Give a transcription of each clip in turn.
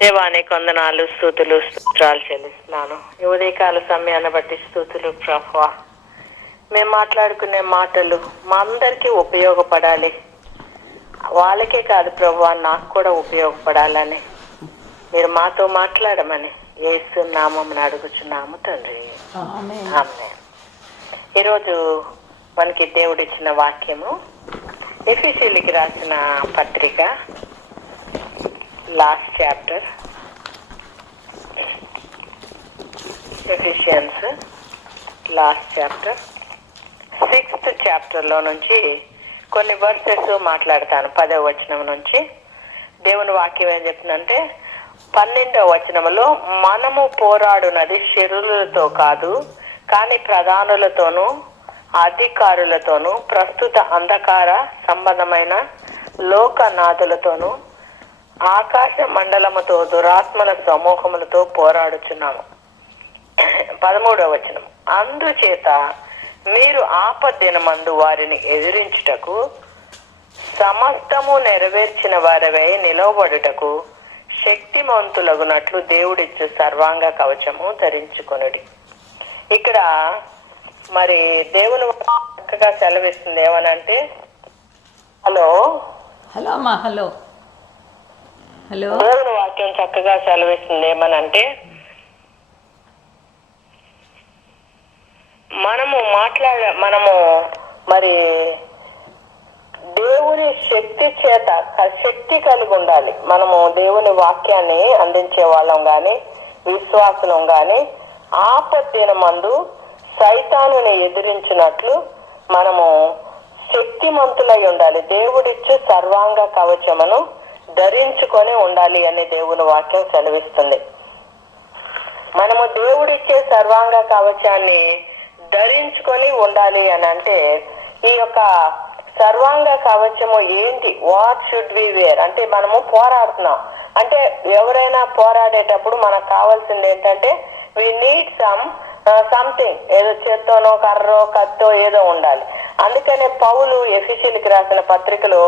దేవానికి వందనాలు, స్తుతులు, స్తోత్రాలు చెల్లిస్తున్నాను. ఈ ఉదయకాల సమయాన్ని బట్టి స్తుతులు ప్రభువా. మేము మాట్లాడుకునే మాటలు మా అందరికీ ఉపయోగపడాలి. వాళ్ళకే కాదు ప్రభువా, నాకు కూడా ఉపయోగపడాలని మీరు మాతో మాట్లాడమని యేసు నామమున అడుగుచున్నాము తండ్రి. ఆమేన్. ఈరోజు మనకి దేవుడిచ్చిన వాక్యము ఎఫెసీయులకు రాసిన పత్రిక last chapter, Ephesians last chapter 6th చాప్టర్లో నుంచి కొన్ని వర్సెస్ మాట్లాడతాను. 10వ వచనం నుంచి దేవుని వాక్యం ఏం చెప్తుందంటే, 12వ వచనంలో మనము పోరాడునది శరీరులతో కాదు, కానీ ప్రధానులతోనూ అధికారులతోనూ ప్రస్తుత అంధకార సంబంధమైన లోకనాథులతోనూ ఆకాశ మండలముతో దురాత్మల సమూహములతో పోరాడుచున్నాము. 13వ వచనం, అందుచేత మీరు ఆపద్దినమందు వారిని ఎదిరించుటకు సమస్తము నెరవేర్చిన వారవై నిలవబడుటకు శక్తిమంతులగునట్లు దేవుడిచ్చు సర్వాంగ కవచము ధరించుకొనుడి. ఇక్కడ మరి దేవుని చక్కగా సెలవిస్తుంది ఏమనంటే, హలో హలో అమ్మా, హలో హలో. దేవుని వాక్యం చక్కగా సెలవిస్తుంది ఏమనంటే, మనము మరి దేవుని శక్తి చేత శక్తి కలిగి ఉండాలి. మనము దేవుని వాక్యాన్ని అందించే వాళ్ళం గాని విశ్వాసులం గాని ఆపద్దినమందు సైతానుని ఎదిరించినట్లు మనము శక్తిమంతులై ఉండాలి. దేవుడిచ్చు సర్వాంగ కవచమును ధరించుకొని ఉండాలి అని దేవుని వాక్యం సెలవిస్తుంది. మనము దేవుడిచ్చే సర్వాంగ కవచాన్ని ధరించుకొని ఉండాలి అని అంటే, ఈ యొక్క సర్వాంగ కవచము ఏంటి? వాట్ షుడ్ వి వేర్ అంటే, మనము పోరాడుతున్నాం అంటే, ఎవరైనా పోరాడేటప్పుడు మనకు కావాల్సింది ఏంటంటే, వి నీడ్ సంథింగ్, ఏదో చేత్తోనో కర్రో కత్తో ఏదో ఉండాలి. అందుకనే పౌలు ఎఫెసీయులకు రాసిన పత్రికలో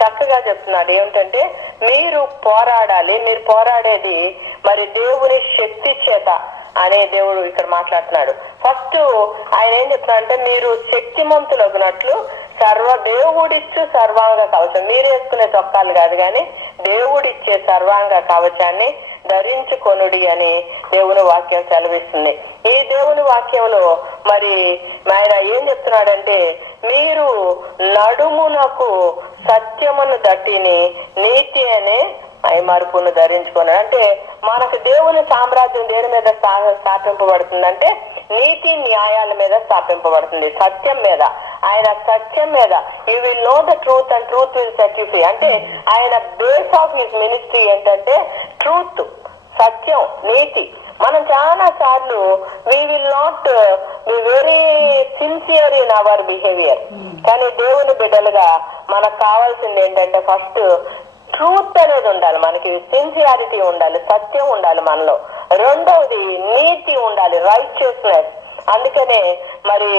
చక్కగా చెప్తున్నాడు ఏమిటంటే, మీరు పోరాడాలి. మీరు పోరాడేది మరి దేవుని శక్తి చేత అనే దేవుడు ఇక్కడ మాట్లాడుతున్నాడు. ఫస్ట్ ఆయన ఏం చెప్తున్నాడంటే, మీరు శక్తిమంతులగునట్లు దేవుడిచ్చు సర్వాంగ కవచం, మీరు వేసుకునే చొక్కాలు కాదు కానీ దేవుడిచ్చే సర్వాంగ కవచాన్ని ధరించుకొనుడి అని దేవుని వాక్యం సెలవిస్తుంది. ఈ దేవుని వాక్యంలో మరి ఆయన ఏం చెప్తున్నాడంటే, మీరు నడుమునకు సత్యమును దట్టిని నీతి అనే మరుపును ధరించుకున్నాడు. అంటే మనకు దేవుని సామ్రాజ్యం దేని మీద స్థాపింపబడుతుందంటే, నీతి న్యాయాల మీద స్థాపింపబడుతుంది, సత్యం మీద. ఆయన సత్యం మీద you will know the truth and truth will set you free. అంటే ఆయన బేస్ ఆఫ్ హిస్ మినిస్ట్రీ ఏంటంటే ట్రూత్, సత్యం, నీతి. మనం చాలా సార్లు we will not be very sincere in our behaviour. కానీ దేవుని బిడ్డలుగా మనకు కావాల్సింది ఏంటంటే, ఫస్ట్ ట్రూత్ అనేది ఉండాలి, మనకి సిన్సియారిటీ ఉండాలి, సత్యం ఉండాలి మనలో. రెండవది నీతి ఉండాలి, రైచియస్నెస్. అందుకనే మరి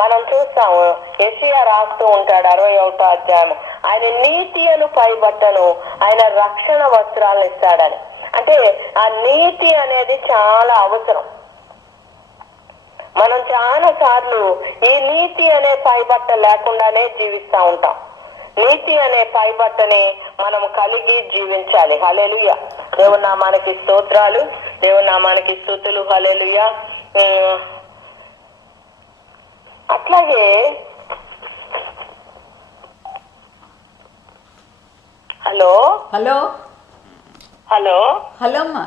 మనం చూస్తాము, యెషయా రాస్తూ ఉంటాడు 61వ అధ్యాయం, ఆయన నీతి అను పైబట్టను, ఆయన రక్షణ వస్త్రాలను ఇస్తాడని. అంటే ఆ నీతి అనేది చాలా అవసరం. మనం చాలా సార్లు ఈ నీతి అనే పైబట్ట లేకుండానే జీవిస్తూ ఉంటాం. నీతి అనే పైబట్టని మనం కలిగి జీవించాలి. హల్లెలూయా. దేవుని నామానికి స్తోత్రాలు, దేవుని నామానికి స్తుతులు. హల్లెలూయా. అట్లాగే హలో హలో హలో హలో అమ్మా,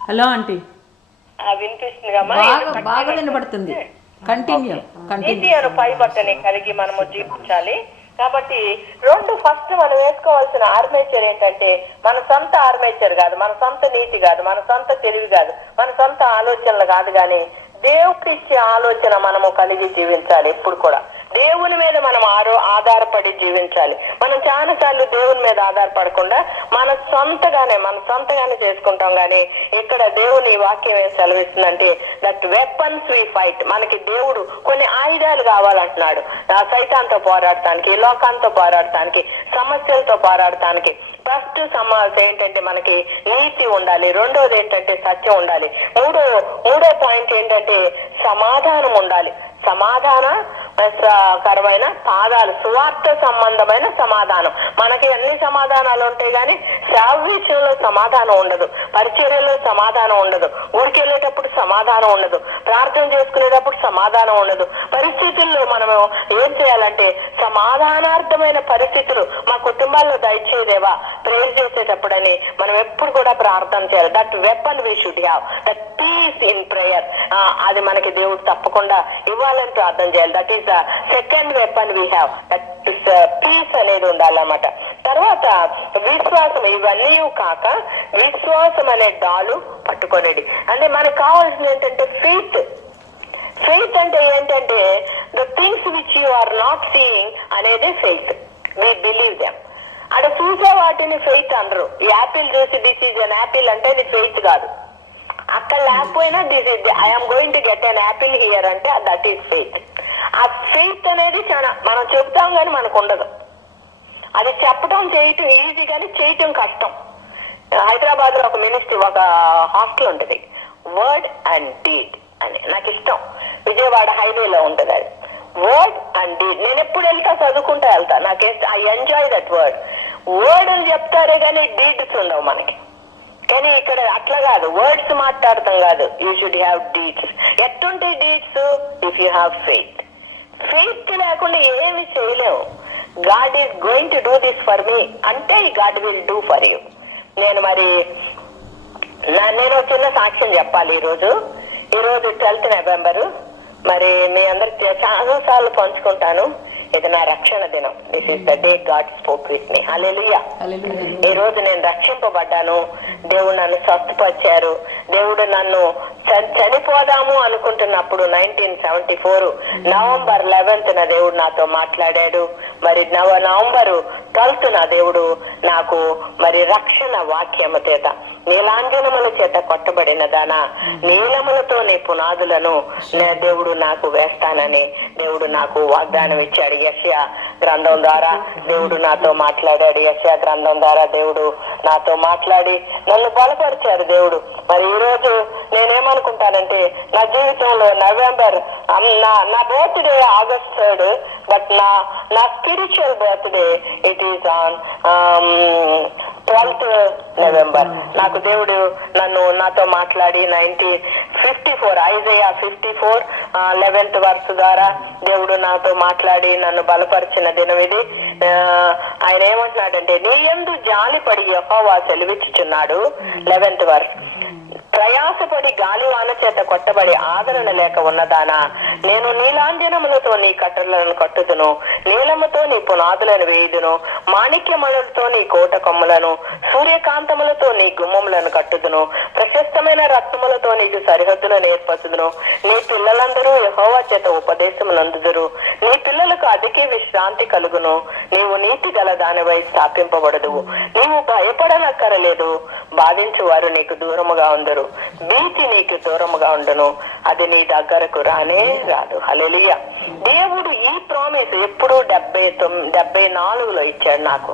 హలో ఆంటీ. వినిపిస్తుంది బాగా వినపడుతుంది. కంటిన్యూ. నీతి అను పైబట్టని కలిగి మనము జీవించాలి. కాబట్టి ఫస్ట్ మనం వేసుకోవాల్సిన ఆర్మేచర్ ఏంటంటే, మన సొంత ఆర్మేచర్ కాదు, మన సొంత నీతి కాదు, మన సొంత తెలివి కాదు, మన సొంత ఆలోచనలు కాదు, కానీ దేవుడికి ఇచ్చే ఆలోచన మనము కలిగి జీవించాలి. ఎప్పుడు కూడా దేవుని మీద మనం ఆధారపడి జీవించాలి. మనం చాలా సార్లు దేవుని మీద ఆధారపడకుండా మన సొంతగానే చేసుకుంటాం. కానీ ఇక్కడ దేవుని వాక్యం ఏం సెలవిస్తుందంటే, దట్ వెపన్స్ వి ఫైట్, మనకి దేవుడు కొన్ని ఆయుధాలు కావాలంటున్నాడు. సైతాన్తో పోరాడటానికి, లోకాంతో పోరాడటానికి, సమస్యలతో పోరాడటానికి, ఫస్ట్ ఏంటంటే మనకి నీతి ఉండాలి, రెండోది ఏంటంటే సత్యం ఉండాలి, మూడో పాయింట్ ఏంటంటే సమాధానం ఉండాలి. సమాధానకరమైన పాదాలు, సువార్త సంబంధమైన సమాధానం. మనకి అన్ని సమాధానాలు ఉంటాయి కానీ సేవ విషయంలో సమాధానం ఉండదు, పరిచర్యలో సమాధానం ఉండదు, ఊరికి వెళ్ళేటప్పుడు సమాధానం ఉండదు, ప్రార్థన చేసుకునేటప్పుడు సమాధానం ఉండదు. పరిస్థితుల్లో మనము ఏం చేయాలంటే సమాధానార్థమైన పరిస్థితులు మా కుటుంబాల్లో దయచేదేవా ప్రేయర్ చేసేటప్పుడని మనం ఎప్పుడు కూడా ప్రార్థన చేయాలి. That weapon we should have, that peace in prayer. అది మనకి దేవుడు తప్పకుండా ఇవ్వాలని ప్రార్థన చేయాలి. That is the second weapon we have, that peace అనేది ఉండాలన్నమాట. తర్వాత విశ్వాసం, ఇవన్నీ కాక విశ్వాసం అనే డాలు పట్టుకొనేది. అంటే మనకు కావాల్సింది ఏంటంటే ఫెయిత్. ఫెయిత్ అంటే ఏంటంటే the things which you are not seeing అనేది ఫెయిత్. We believe them. అక్కడ చూసే వాటిని ఫెయిత్ అనరు. ఈ యాపిల్ చూసి దిస్ ఈజ్ అన్ యాపిల్ అంటే అది ఫెయిత్ కాదు. అక్కడ లేకపోయినా this is I'm going to get an apple here అంటే దట్ ఈస్ ఫెయిత్. ఆ ఫెయిత్ అనేది చాలా మనం చెప్తాం కానీ మనకు ఉండదు. అది చెప్పడం చేయటం ఈజీ కానీ చేయటం కష్టం. హైదరాబాద్ లో ఒక మినిస్ట్రీ, ఒక హాస్టల్ ఉంటుంది, వర్డ్ అండ్ డీడ్ అని. నాకు ఇష్టం. విజయవాడ హైవేలో ఉంటుంది అది, వర్డ్ అండ్ డీడ్. నేను ఎప్పుడు వెళ్తా చదువుకుంటా వెళ్తా. నాకు I enjoy that word. Word అని చెప్తారే కానీ డీడ్స్ ఉండవు మనకి. కానీ ఇక్కడ అట్లా కాదు, వర్డ్స్ మాట్లాడతాం కాదు, యూ షుడ్ హ్యావ్ డీడ్స్. ఎట్టుంటే deeds? If you have faith. Faith లేకుండా ఏమి చేయలేము. God is going to do this for me అంటే God will do for you. నేను చిన్న సాక్ష్యం చెప్పాలి. ఈరోజు 12th November. మరి మీ అందరికి చాలా సార్లు పంచుకుంటాను. ఇది నా రక్షణ దినం. This is the day God spoke with me. హల్లెలూయా. ఈ రోజు నేను రక్షింపబడ్డాను. దేవుడు నన్ను స్వస్థపరిచారు. దేవుడు నన్ను చనిపోదాము అనుకుంటున్నప్పుడు 1974 November 11th దేవుడు నాతో మాట్లాడాడు. మరి November 12th దేవుడు నాకు మరి రక్షణ వాక్యము చేత, నీలాంజనముల చేత కొట్టబడిన దానా, నీలములతో నీ పునాదులను దేవుడు నాకు వేస్తానని దేవుడు నాకు వాగ్దానం ఇచ్చాడు. యెషయా గ్రంథం ద్వారా దేవుడు నాతో మాట్లాడాడు. యెషయా గ్రంథం ద్వారా దేవుడు నాతో మాట్లాడి నన్ను బలపరిచారు దేవుడు. మరి ఈ రోజు నేనేమనుకుంటానంటే నా జీవితంలో నవంబర్, నా బర్త్డే August 3rd, బట్ నా spiritual birthday it is on 12th November. నాకు దేవుడు నాతో మాట్లాడి 1954 Isaiah 54 11th verse ద్వారా దేవుడు నాతో మాట్లాడి నన్ను బలపరిచిన దినం ఇది. ఆయన ఏమంటున్నాడంటే, నీ యందు జాలిపడి యెహోవా సెలవిచ్చుచున్నాడు. 11th verse, ప్రయాసపడి గాలివాన చేత కొట్టబడి ఆదరణ లేక ఉన్నదానా, నేను నీలాంజనములతో నీ కట్టలను కట్టుదును, నీలముతో నీ పునాదులను వేయుదును, మాణిక్యములతో నీ కోట కొమ్ములను, సూర్యకాంతములతో నీ గుమ్మములను కట్టుదును, ప్రశస్తమైన రత్నములతో నీకు సరిహద్దులను ఏర్పరచుదును. నీ పిల్లలందరూ యెహోవా చేత ఉపదేశమునందుదురు. నీ పిల్లలకు అధిక విశ్రాంతి కలుగును. నీవు నీతి గల దానివై స్థాపింపబడదువు. నీవు భయపడనక్కరలేదు. బాధించు వారు నీకు దూరముగా ఉందరు. భీతి నీకు దూరముగా ఉండును. అది నీ దగ్గరకు రానే రాదు. హల్లెలూయా. దేవుడు ఈ ప్రామిస్ ఎప్పుడు 74లో ఇచ్చాడు నాకు,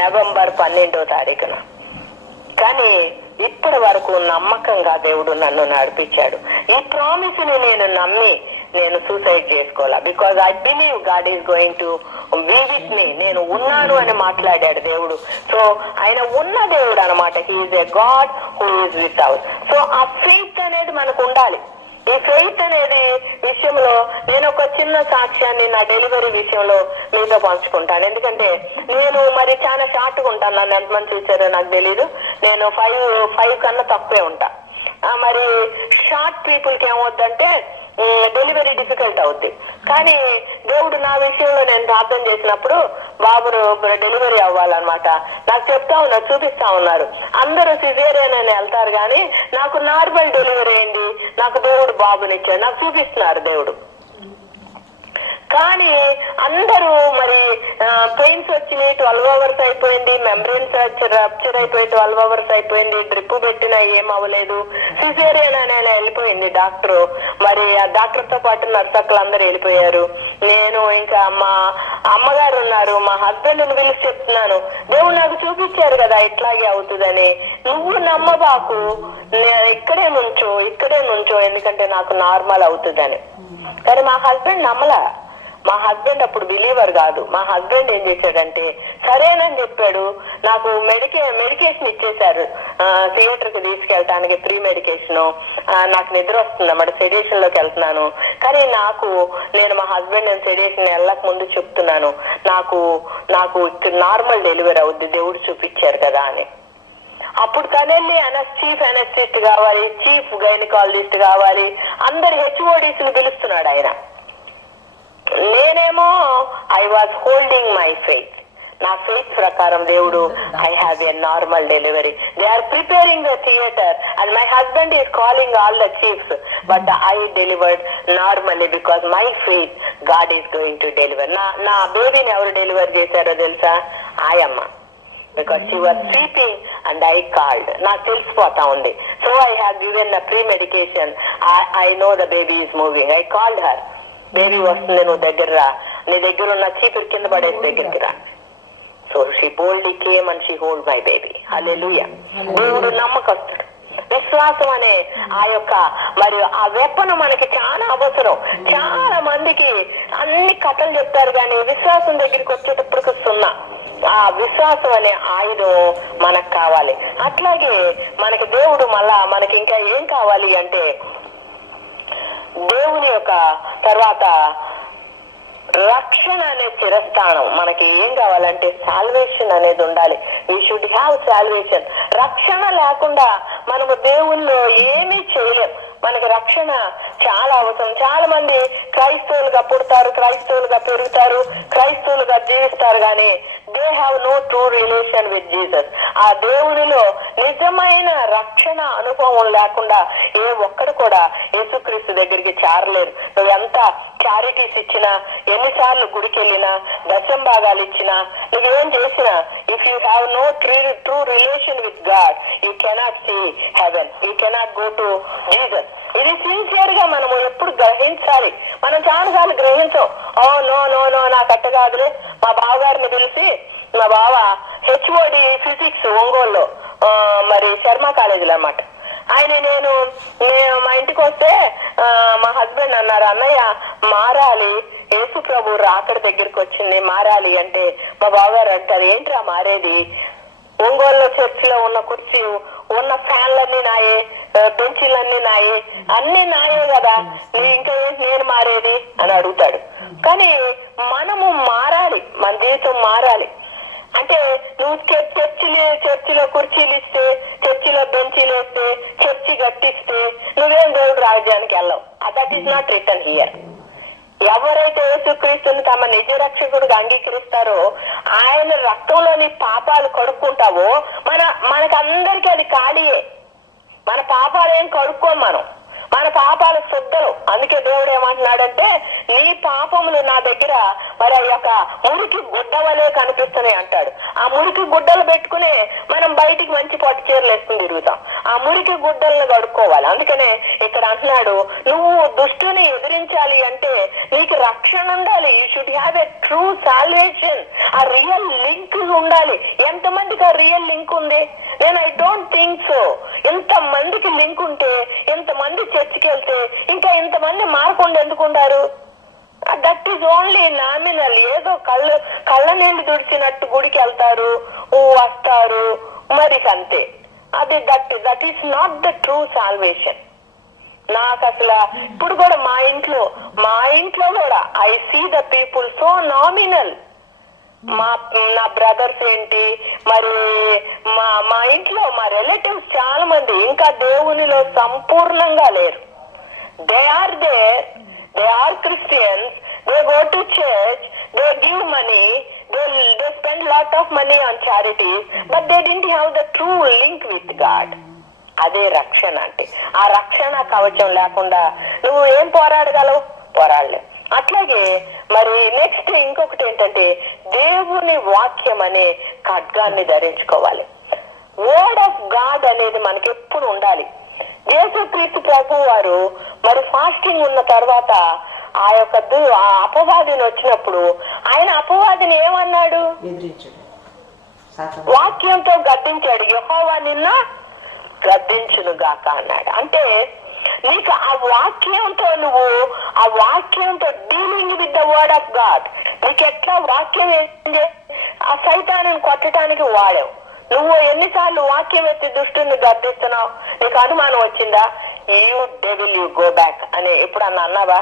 November 12th. కానీ ఇప్పటి వరకు నమ్మకంగా దేవుడు నన్ను నడిపించాడు. ఈ ప్రామిస్ ని నేను నమ్మి నేను సూసైడ్ చేసుకోవాలా. Because I believe God is going to be with me. నేను ఉన్నాను అని మాట్లాడాడు దేవుడు. సో ఆయన ఉన్న దేవుడు అనమాట. He is a God who is with us. So ఆ ఫెయిత్ అనేది మనకు ఉండాలి. ఈ ఫెయిత్ అనేది విషయంలో నేను ఒక చిన్న సాక్ష్యాన్ని నా డెలివరీ విషయంలో మీతో పంచుకుంటాను. ఎందుకంటే నేను మరి చాలా షార్ట్గా ఉంటాను. నన్ను ఎంతమంది చూసారో నాకు తెలీదు. నేను 5 కన్నా తక్కువే ఉంటా. మరి షార్ట్ పీపుల్కి ఏమవుద్దంటే డెలివరీ డిఫికల్ట్ అవుద్ది. కానీ దేవుడు నా విషయంలో నేను ప్రార్థన చేసినప్పుడు బాబును డెలివరీ అవ్వాలన్నమాట. నాకు చెప్తా ఉన్నారు, చూపిస్తా ఉన్నారు. అందరూ సిజేరియన్ అని వెళ్తారు కానీ నాకు నార్మల్ డెలివరీ అయింది. నాకు దేవుడు బాబునిచ్చాడు. నాకు చూపిస్తున్నారు దేవుడు. కానీ అందరూ మరి పెయిన్స్ వచ్చినాయి, 12 hours అయిపోయింది, మెంబ్రెయిన్స్ రప్చర్ అయిపోయి 12 hours అయిపోయింది, డ్రిప్ పెట్టినా ఏం అవ్వలేదు, సిజేరియన్ అని వెళ్ళిపోయింది డాక్టర్. మరి ఆ డాక్టర్ తో పాటు నర్సక్కలు అందరూ వెళ్ళిపోయారు. నేను ఇంకా మా అమ్మగారు ఉన్నారు, మా హస్బెండ్ ని పిలిచి చెప్తున్నాను, దేవుడు నాకు చూపించారు కదా ఇట్లాగే అవుతుందని, నువ్వు నమ్మబాకు, ఇక్కడే నుంచో ఎందుకంటే నాకు నార్మల్ అవుతుందని. కానీ మా హస్బెండ్ నమ్మలా. మా హస్బెండ్ అప్పుడు బిలీవర్ కాదు. మా హస్బెండ్ ఏం చేశాడంటే సరేనని చెప్పాడు. నాకు మెడికేషన్ ఇచ్చేశారు థియేటర్ కి తీసుకెళ్ళటానికి, ప్రీ మెడికేషన్. నాకు నిద్ర వస్తుంది అన్నమాట, సెడేషన్ లోకి వెళ్తున్నాను. కానీ నేను మా హస్బెండ్ నేను సెడేషన్ వెళ్ళక ముందు చెప్తున్నాను, నాకు నార్మల్ డెలివరీ అవుద్ది, దేవుడు చూపించారు కదా అని. అప్పుడు తనెళ్ళి చీఫ్ అనెస్టిస్ట్ కావాలి, చీఫ్ గైనకాలజిస్ట్ కావాలి, అందరు హెచ్ఓడిస్ ని పిలుస్తున్నాడు ఆయన. నేనేమో I was holding my faith. నా ఫెయిత్ ప్రకారం దేవుడు I have a normal delivery. They are preparing the theatre and my husband is calling all the chiefs, but I delivered normally because my faith God is going to deliver. నా బేబీని ఎవరు deliver చేశారో తెలుసా? ఆయమ్మ. Because she was sleeping and I called. నాకు తెలిసిపోతా ఉంది. So I have given the pre-medication. I know the baby is moving. I called her. Baby వస్తుంది, నువ్వు దగ్గర రా, నీ దగ్గర ఉన్న చీపురు కింద పడేసి దగ్గరికి రా. So she boldly came and she hold my baby. Hallelujah. దేవుడు నమ్మకస్తుడు. విశ్వాసం అనే ఆ యొక్క మరియు ఆ వెప్పను మనకి చాలా అవసరం. చాలా మందికి అన్ని కథలు చెప్తారు కానీ విశ్వాసం దగ్గరికి వచ్చేటప్పటికి సున్నా. ఆ విశ్వాసం అనే ఆయుధం మనకు కావాలి. అట్లాగే మనకి దేవుడు మళ్ళా మనకి ఇంకా ఏం కావాలి అంటే, దేవుని యొక్క తర్వాత రక్షణ అనే చిరస్థానం. మనకి ఏం కావాలంటే సాల్వేషన్ అనేది ఉండాలి. We should have salvation. రక్షణ లేకుండా మనము దేవుల్లో ఏమీ చేయలేం. మనకి రక్షణ చాలా అవసరం. చాలా మంది క్రైస్తవులుగా పుడతారు, క్రైస్తవులుగా పెరుగుతారు, క్రైస్తవులుగా జీవిస్తారు, కానీ they have no true relation with Jesus. ఆ దేవునిలో నిజమైన రక్షణ అనుభవం లేకుండా ఏ ఒక్కడు కూడా యేసుక్రీస్తు దగ్గరికి చేరలేరు. నువ్వు ఎంత చారిటీస్ ఇచ్చినా, ఎన్నిసార్లు గుడికి వెళ్ళినా, దశం భాగాలు ఇచ్చినా, నువ్వేం చేసినా, if you have no true relation with God, you cannot see heaven, you cannot go to Jesus. ఇది సిన్సియర్ గా మనము ఎప్పుడు గ్రహించాలి. మనం చాలాసార్లు గ్రహించాం. ఓ నో నో నో నాకు అట్ట కాదులే. మా బావగారిని పిలిచి, మా బావ హెచ్ఓడి ఫిజిక్స్ ఒంగోలులో మరి శర్మ కాలేజీలో అన్నమాట. నేను మా ఇంటికి వస్తే మా హస్బెండ్ అన్నారు, అన్నయ్య మారాలి, యేసు ప్రభు రాకడ దగ్గరికి వచ్చింది, మారాలి అంటే మా బావగారు అంటారు, ఏంట్రా మారేది? ఒంగోలులో చర్చిలో ఉన్న కుర్చీ, ఉన్న ఫ్యాన్లన్నీ నాయే, బెంచీలన్నీ నాయే, అన్ని నాయే కదా, ఇంకా ఏంటి నేను మారేది అని అడుగుతాడు. కానీ మనము మారాలి, మన జీవితం మారాలి. అంటే నువ్వు చర్చిలో కుర్చీలు ఇస్తే, చర్చిలో బెంచీలు వేస్తే, చర్చి కట్టిస్తే నువ్వేం దేవుడు రాజ్యానికి వెళ్ళవు. That is not return here. ఎవరైతే యేసుక్రీస్తుని తమ నిజ రక్షకుడిగా అంగీకరిస్తారో, ఆయన రక్తంలోని పాపాలు కడుక్కుంటావో, మనకందరికీ అది ఖాళీయే. మన పాపాలు ఏం కడుక్కోం మనం, మన పాపాలు శుద్ధలు. అందుకే దేవుడు ఏమంటున్నాడంటే, నీ పాపములు నా దగ్గర మరి ఆ యొక్క మురికి గుడ్డ వలె కనిపిస్తున్నాయి అంటాడు. ఆ మురికి గుడ్డలు పెట్టుకునే మనం బయటికి మంచి పట్టు చీరలు వేసుకుని తిరుగుతాం. ఆ మురికి గుడ్డలను కడుక్కోవాలి. అందుకనే ఇక్కడ అంటున్నాడు, నువ్వు దుష్టుని ఎదిరించాలి అంటే నీకు రక్షణ ఉండాలి. You should have a true salvation. ఆ రియల్ లింక్ ఉండాలి. ఎంతమందికి ఆ రియల్ లింక్ ఉంది? I don't think so. ఎంతమందికి లింక్ ఉంటే, ఎంతమంది చర్చికి వెళ్తే ఇంకా ఇంతమంది మారకుండా ఎందుకుంటారు? That is only nominal. ఏదో కళ్ళ నీళ్లు తుడిచినట్టు గుడికి వెళ్తారు, వస్తారు, మరి అంతే. అది that is not the true salvation. నాకు అసలు ఇప్పుడు కూడా మా ఇంట్లో కూడా I see the people so nominal. నా బ్రదర్స్ ఏంటి, మరి మా ఇంట్లో మా రిలేటివ్స్ చాలా మంది ఇంకా దేవునిలో సంపూర్ణంగా లేరు. They are Christians, they go to church, they give money, they spend lot of money on charities, but they didn't have the true link with God. అదే రక్షణ అంటే. ఆ రక్షణ కవచం లేకుండా నువ్వు ఏం పోరాడగలవు? పోరాడలేవు. అట్లాగే మరి నెక్స్ట్ ఇంకొకటి ఏంటంటే దేవుని వాక్యం అనే ఖడ్గాన్ని ధరించుకోవాలి. వర్డ్ ఆఫ్ గాడ్ అనేది మనకి ఎప్పుడు ఉండాలి. యేసుక్రీస్తు ప్రభు వారు మరి ఫాస్టింగ్ ఉన్న తర్వాత ఆ యొక్క ఆ అపవాదిని వచ్చినప్పుడు ఆయన అపవాదిని ఏమన్నాడు? వాక్యంతో గద్దించాడు. యెహోవా నిన్ను గద్దించును గాక అన్నాడు. అంటే నీకు ఆ వాక్యంతో నువ్వు ఆ వాక్యంతో dealing with the word of God, నీకు ఎట్లా వాక్యం ఆ సైతాన్ని కొట్టడానికి వాడావు. నువ్వు ఎన్నిసార్లు వాక్యం ఎత్తి దుష్టుని గద్దిస్తున్నావు? నీకు అనుమానం వచ్చిందా? You devil you go back అని ఎప్పుడన్నా అన్నావా?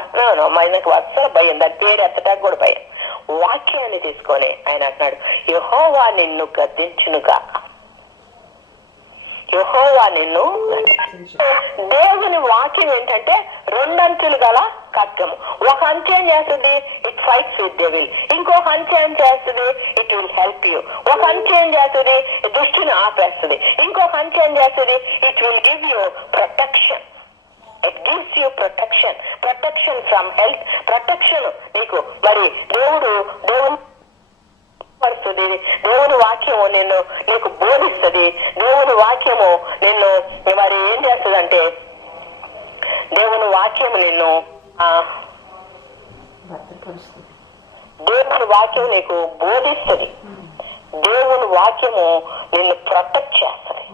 ఆయనకు అస్సలు భయం, దాని పేరు ఎత్తడానికి కూడా భయం. వాక్యాన్ని తీసుకొని ఆయన అంటున్నాడు యెహోవా నిన్ను గద్దించునుగా, యెహోవా నిన్ను. దేవుని వాక్యం ఏంటంటే రెండంచులు గల ఖడ్గము. ఒక అంచె ఏం చేస్తుంది? It fights with devil. ఇంకొక అంచె ఏం చేస్తుంది? It will help you. ఒక అంచె ఏం చేస్తుంది? దుష్టుని ఆపేస్తుంది. ఇంకొక అంచె ఏం చేస్తుంది? It will give you protection. It gives you protection. Protection from health, protection నీకు మరి దేవుని దేవుని వాక్యము నిన్ను నీకు బోధిస్తుంది. దేవుని వాక్యము నిన్ను మరి ఏం చేస్తుంది అంటే దేవుని వాక్యము నిన్ను దేవుని వాక్యం నీకు బోధిస్తుంది. దేవుని వాక్యము నిన్ను ప్రొటెక్ట్ చేస్తుంది.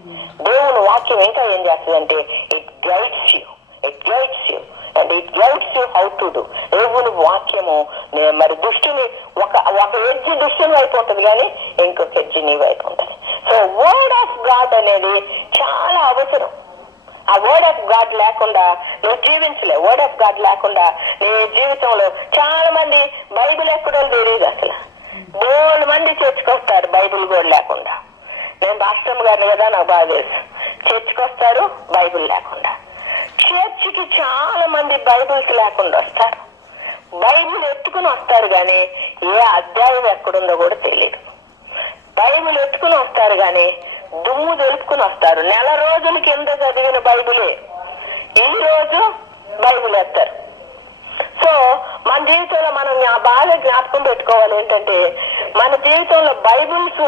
దేవుని వాక్యం ఇంకా ఏం చేస్తుంది అంటే it guides you, it guides you and it guides you how to do. దేవుని వాక్యము మరి దుష్టుని ఒక ఎడ్జి దుష్టుని వైపు ఉంటుంది కానీ ఇంకొక ఎడ్జి నీ వైపు ఉంటుంది. సో వర్డ్ ఆఫ్ గాడ్ అనేది చాలా అవసరం. ఆ వర్డ్ ఆఫ్ గాడ్ లేకుండా నువ్వు జీవించలేవు. వర్డ్ ఆఫ్ గాడ్ లేకుండా నీ జీవితంలో చాలా మంది బైబిల్ ఎక్కడో తెలియదు. అసలు బోల్డ్ మంది చర్చకొస్తారు బైబిల్ కూడా లేకుండా. నేను రాష్ట్రం గారిని కదా, నాకు బాగా తెలుసు. చర్చకొస్తారు బైబిల్ లేకుండా. చర్చికి చాలా మంది బైబిల్స్ లేకుండా వస్తారు. బైబిల్ ఎత్తుకుని వస్తారు కానీ ఏ అధ్యాయం ఎక్కడుందో కూడా తెలియదు. బైబిల్ ఎత్తుకుని వస్తారు కానీ దుమ్ము తెలుపుకుని వస్తారు. నెల రోజుల కింద చదివిన బైబిలే ఈ రోజు బైబిల్ ఎత్తారు. సో మన జీవితంలో మనం బాగా జ్ఞాపకం పెట్టుకోవాలి ఏంటంటే మన జీవితంలో బైబిల్స్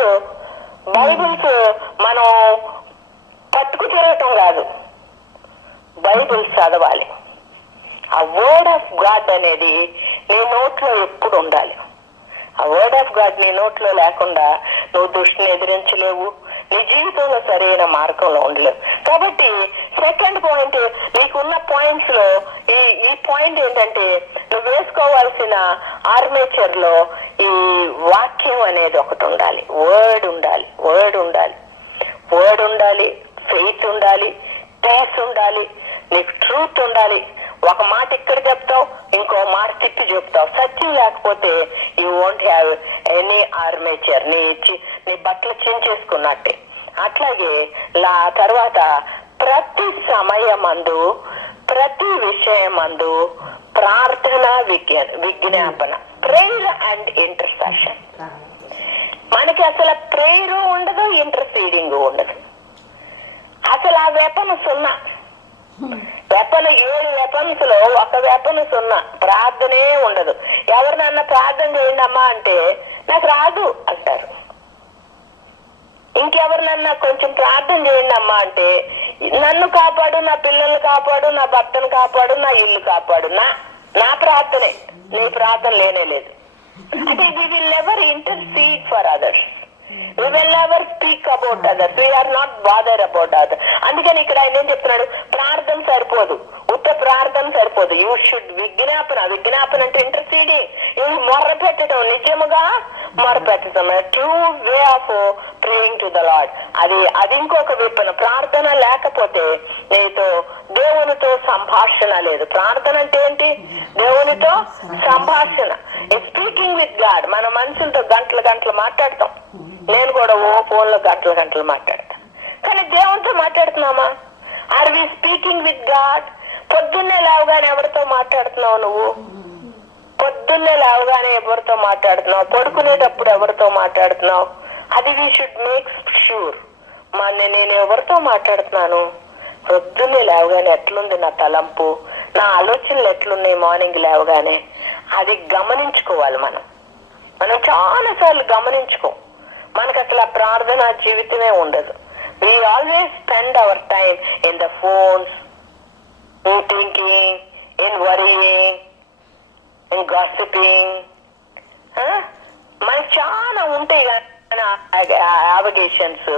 మనం పట్టుకు తిరగటం కాదు, బైబిల్ చదవాలి. ఆ వర్డ్ ఆఫ్ గాడ్ అనేది నీ నోట్లో ఎప్పుడు ఉండాలి. ఆ వర్డ్ ఆఫ్ గాడ్ నీ నోట్లో లేకుండా నువ్వు దుష్టిని ఎదిరించలేవు, నీ జీవితంలో సరైన మార్గంలో ఉండలేవు. కాబట్టి సెకండ్ పాయింట్, నీకున్న పాయింట్స్ లో ఈ పాయింట్ ఏంటంటే నువ్వు వేసుకోవాల్సిన ఆర్మేచర్ లో ఈ వాక్యం అనేది ఒకటి ఉండాలి. వర్డ్ ఉండాలి, వర్డ్ ఉండాలి, వర్డ్ ఉండాలి, ఫెయిత్ ఉండాలి, పీస్ ఉండాలి, నీకు ట్రూత్ ఉండాలి. ఒక మాట ఇక్కడ చెప్తావు, ఇంకో మాట తిప్పి చెప్తావు. సత్యం లేకపోతే you won't have any armature. నీ బట్టలు చించేసుకున్నట్టే. అట్లాగే తర్వాత ప్రతి సమయమందు ప్రతి విషయమందు ప్రార్థన విజ్ఞాపన, ప్రేయర్ అండ్ ఇంటర్సెషన్. మనకి అసలు ప్రేయర్ ఉండదు, ఇంటర్సీడింగ్ ఉండదు. అసలు ఆ వెపన్ సున్నా. వెపన్ 7 వెపన్స్ లో ఒక వెపన్ సున్నా. ప్రార్థనే ఉండదు. ఎవరినన్నా ప్రార్థన చేయండి అమ్మా అంటే నాకు రాదు అంటారు. ఇంకెవరినన్నా కొంచెం ప్రార్థన చేయండి అమ్మా అంటే నన్ను కాపాడు, నా పిల్లల్ని కాపాడు, నా భర్తను కాపాడు, నా ఇల్లు కాపాడు. నా ప్రార్థనే, నీ ప్రార్థన లేనే లేదు. అంటే we will never intercede for others. We will never speak about others. We are not bothered about others. అందుకని ఇక్కడ ఆయన ఏం చెప్తున్నాడు, ప్రార్థన సరిపోదు, ఉత్త ప్రార్థన సరిపోదు. యూ షుడ్ విజ్ఞాపన అంటే ఇంటర్సీడింగ్. ఇవి మొర్ర పెట్టడం, నిజముగా మొర్ర పెట్టడం, true way of praying to the lord. అది ఇంకొక విప్పన. ప్రార్థన లేకపోతే నీతో దేవునితో సంభాషణ లేదు. ప్రార్థన అంటే ఏంటి? దేవునితో సంభాషణ, స్పీకింగ్ విత్ గాడ్. మన మనుషులతో గంటలు మాట్లాడతాం. నేను కూడా ఫోన్ లో గంటలు మాట్లాడతా. కానీ దేవునితో మాట్లాడుతున్నామా? Are we speaking with God? పొద్దున్నే లేవగానే ఎవరితో మాట్లాడుతున్నావు నువ్వు? పొద్దున్నే లేవగానే ఎవరితో మాట్లాడుతున్నావు? పడుకునేటప్పుడు ఎవరితో మాట్లాడుతున్నావు? అది వీ షుడ్ మేక్ షూర్. నేను ఎవరితో మాట్లాడుతున్నాను? పొద్దున్నే లేవగానే ఎట్లుంది నా తలంపు, నా ఆలోచనలు ఎట్లున్నాయి మార్నింగ్ లేవగానే అది గమనించుకోవాలి. మనం చాలా సార్లు గమనించుకోం. మనకు అసలు ఆ ప్రార్థనా జీవితమే ఉండదు. We always spend our time in the phones, in thinking, in worrying, in gossiping. మనకు చాలా ఉంటాయి కానీ అవగేషన్స్.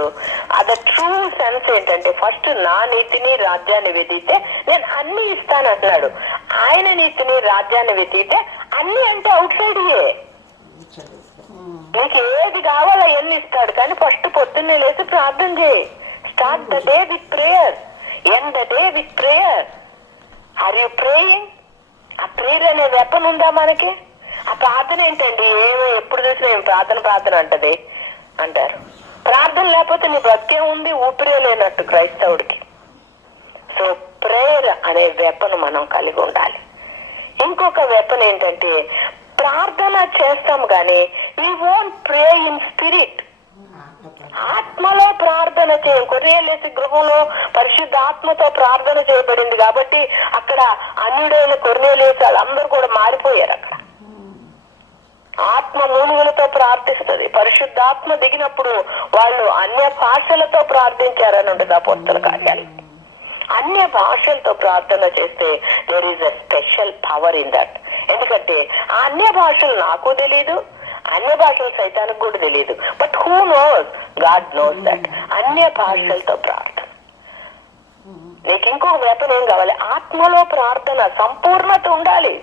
అది ట్రూ సెన్స్ ఏంటంటే ఫస్ట్ నా నీతిని రాజ్యాన్ని వెతికితే నేను అన్ని ఇస్తాను అంటున్నాడు. ఆయన నీతిని రాజ్యాన్ని వెతికితే అన్ని అంటే అవుట్ సైడ్. నీకు ఏది కావాలో ఎన్ని ఇస్తాడు, కానీ ఫస్ట్ పొద్దున్నే లేచి ప్రార్థన చేయి. Start the day with prayer, end the day with prayer. Are you praying? ఆ ప్రేయర్ అనే వెపన్ ఉందా మనకి? ఆ ప్రార్థన ఏంటండి, ఎప్పుడు చూసినా ఏం ప్రార్థన అంటది అంటారు. ప్రార్థన లేకపోతే నీ బ్రతికే ఉంది, ఊపిరే లేనట్టు క్రైస్తవుడికి. సో ప్రేయర్ అనే వెపన్ మనం కలిగి ఉండాలి. ఇంకొక వెపన్ ఏంటంటే ప్రార్థన చేస్తాం కానీ we won't pray in spirit. ఆత్మలో ప్రార్థన చేయం. కొర్నేలియసు గృహంలో పరిశుద్ధ ఆత్మతో ప్రార్థన చేయబడింది కాబట్టి అక్కడ అన్యుడైన కొర్నేలియసు వాళ్ళందరూ కూడా మారిపోయారు. అక్కడ ఆత్మ మూలుగులతో ప్రార్థిస్తుంది. పరిశుద్ధాత్మ దిగినప్పుడు వాళ్ళు అన్య భాషలతో ప్రార్థించారని ఉంటుంది అపోస్తల కార్యాలు. అన్య భాషలతో ప్రార్థన చేస్తే there is a special power in that. ఎందుకంటే ఆ అన్య భాషలు నాకు తెలీదు, అన్య భాషలు సైతానికి కూడా తెలియదు. But who knows? God knows that. అన్య భాషలతో ప్రార్థన. నీకు ఇంకొక వెపన్ ఏం కావాలి? ఆత్మలో ప్రార్థన సంపూర్ణత ఉండాలి.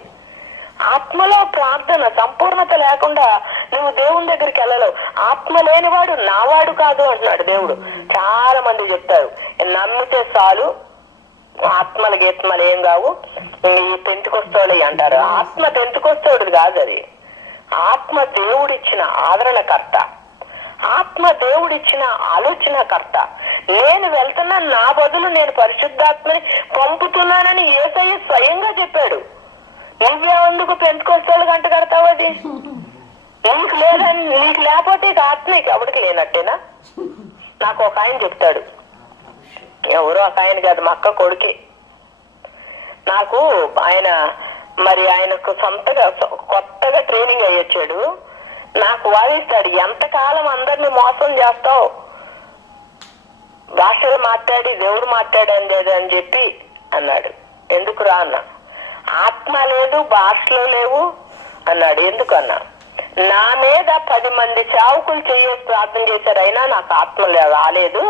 ఆత్మలో ప్రార్థన సంపూర్ణత లేకుండా నువ్వు దేవుని దగ్గరికి వెళ్ళలేవు. ఆత్మ లేనివాడు నావాడు కాదు అంటున్నాడు దేవుడు. చాలా మంది చెప్తారు నమ్మితే చాలు, ఆత్మలు గీత్మలు ఏం కావు, ఈ పెంతుకొస్తోలే అంటారు. ఆత్మ పెంతుకొస్తోడు కాదు, అది ఆత్మ దేవుడిచ్చిన ఆదరణకర్త, ఆత్మ దేవుడిచ్చిన ఆలోచనకర్త. నేను వెళ్తున్నా, నా బదులు నేను పరిశుద్ధాత్మని పంపుతున్నానని యేసయ్య స్వయంగా చెప్పాడు. నువ్వెందుకు పెంతుకొస్తోలు గంట కడతావు? అది నీకు లేదని, నీకు లేకపోతే ఇక ఆత్మకి ఎవరికి లేనట్టేనా? నాకు ఒక ఆయన చెప్తాడు, ఎవరో ఒక ఆయన కాదు, మా అక్క కొడుకే. నాకు ఆయన ఆయనకు సొంతగా కొత్తగా ట్రైనింగ్ అయ్యొచ్చాడు. నాకు వాదిస్తాడు, ఎంతకాలం అందరినీ మోసం చేస్తావు, భాషలు మాట్లాడి దేవుడు మాట్లాడండి అని చెప్పి అన్నాడు. ఎందుకు రా అన్నా. ఆత్మ లేదు, భాషలో లేవు అన్నాడు. ఎందుకు అన్నా, నా మీద 10 మంది సేవకులు చేసి ప్రార్థన చేశారు, అయినా నాకు ఆత్మ రాలేదు.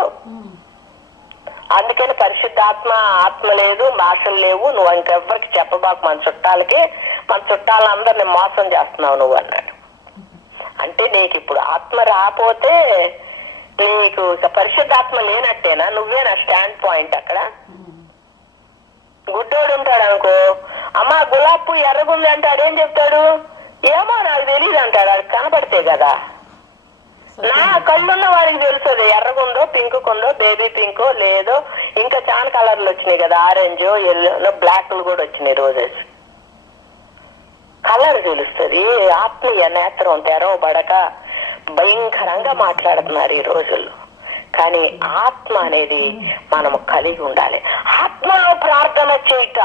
అందుకని పరిశుద్ధాత్మ ఆత్మ లేదు, భాషలు లేవు, నువ్వు ఇంకెవ్వరికి చెప్పబాకు, మన చుట్టాలందరినీ మోసం చేస్తున్నావు నువ్వు అన్నాడు. అంటే నీకు ఇప్పుడు ఆత్మ రాపోతే నీకు పరిశుద్ధాత్మ లేనట్టేనా? నువ్వే నా స్టాండ్ పాయింట్. అక్కడ గుడ్డోడు ఉంటాడు అనుకో, అమ్మా గులాబ్ పువ్వు ఎర్రగుంది అంటే అదేం చెప్తాడు? ఏమో నాకు తెలియదు అంటాడు. అది కనపడితే కదా. నా కళ్ళున్న వారికి తెలుస్తుంది ఎర్రగుందో, పింక్ కొందో, బేబీ పింకో లేదో, ఇంకా చాలా కలర్లు వచ్చినాయి కదా, ఆరెంజ్, ఎల్లో, బ్లాక్లు కూడా వచ్చినాయి. రోజెస్ కలర్ తెలుస్తుంది. ఆత్మీయ నేత్రం తెరవబడక భయంకరంగా మాట్లాడుతున్నారు ఈ రోజుల్లో. కానీ ఆత్మ అనేది మనము కలిగి ఉండాలి. ఆత్మలో ప్రార్థన చేయట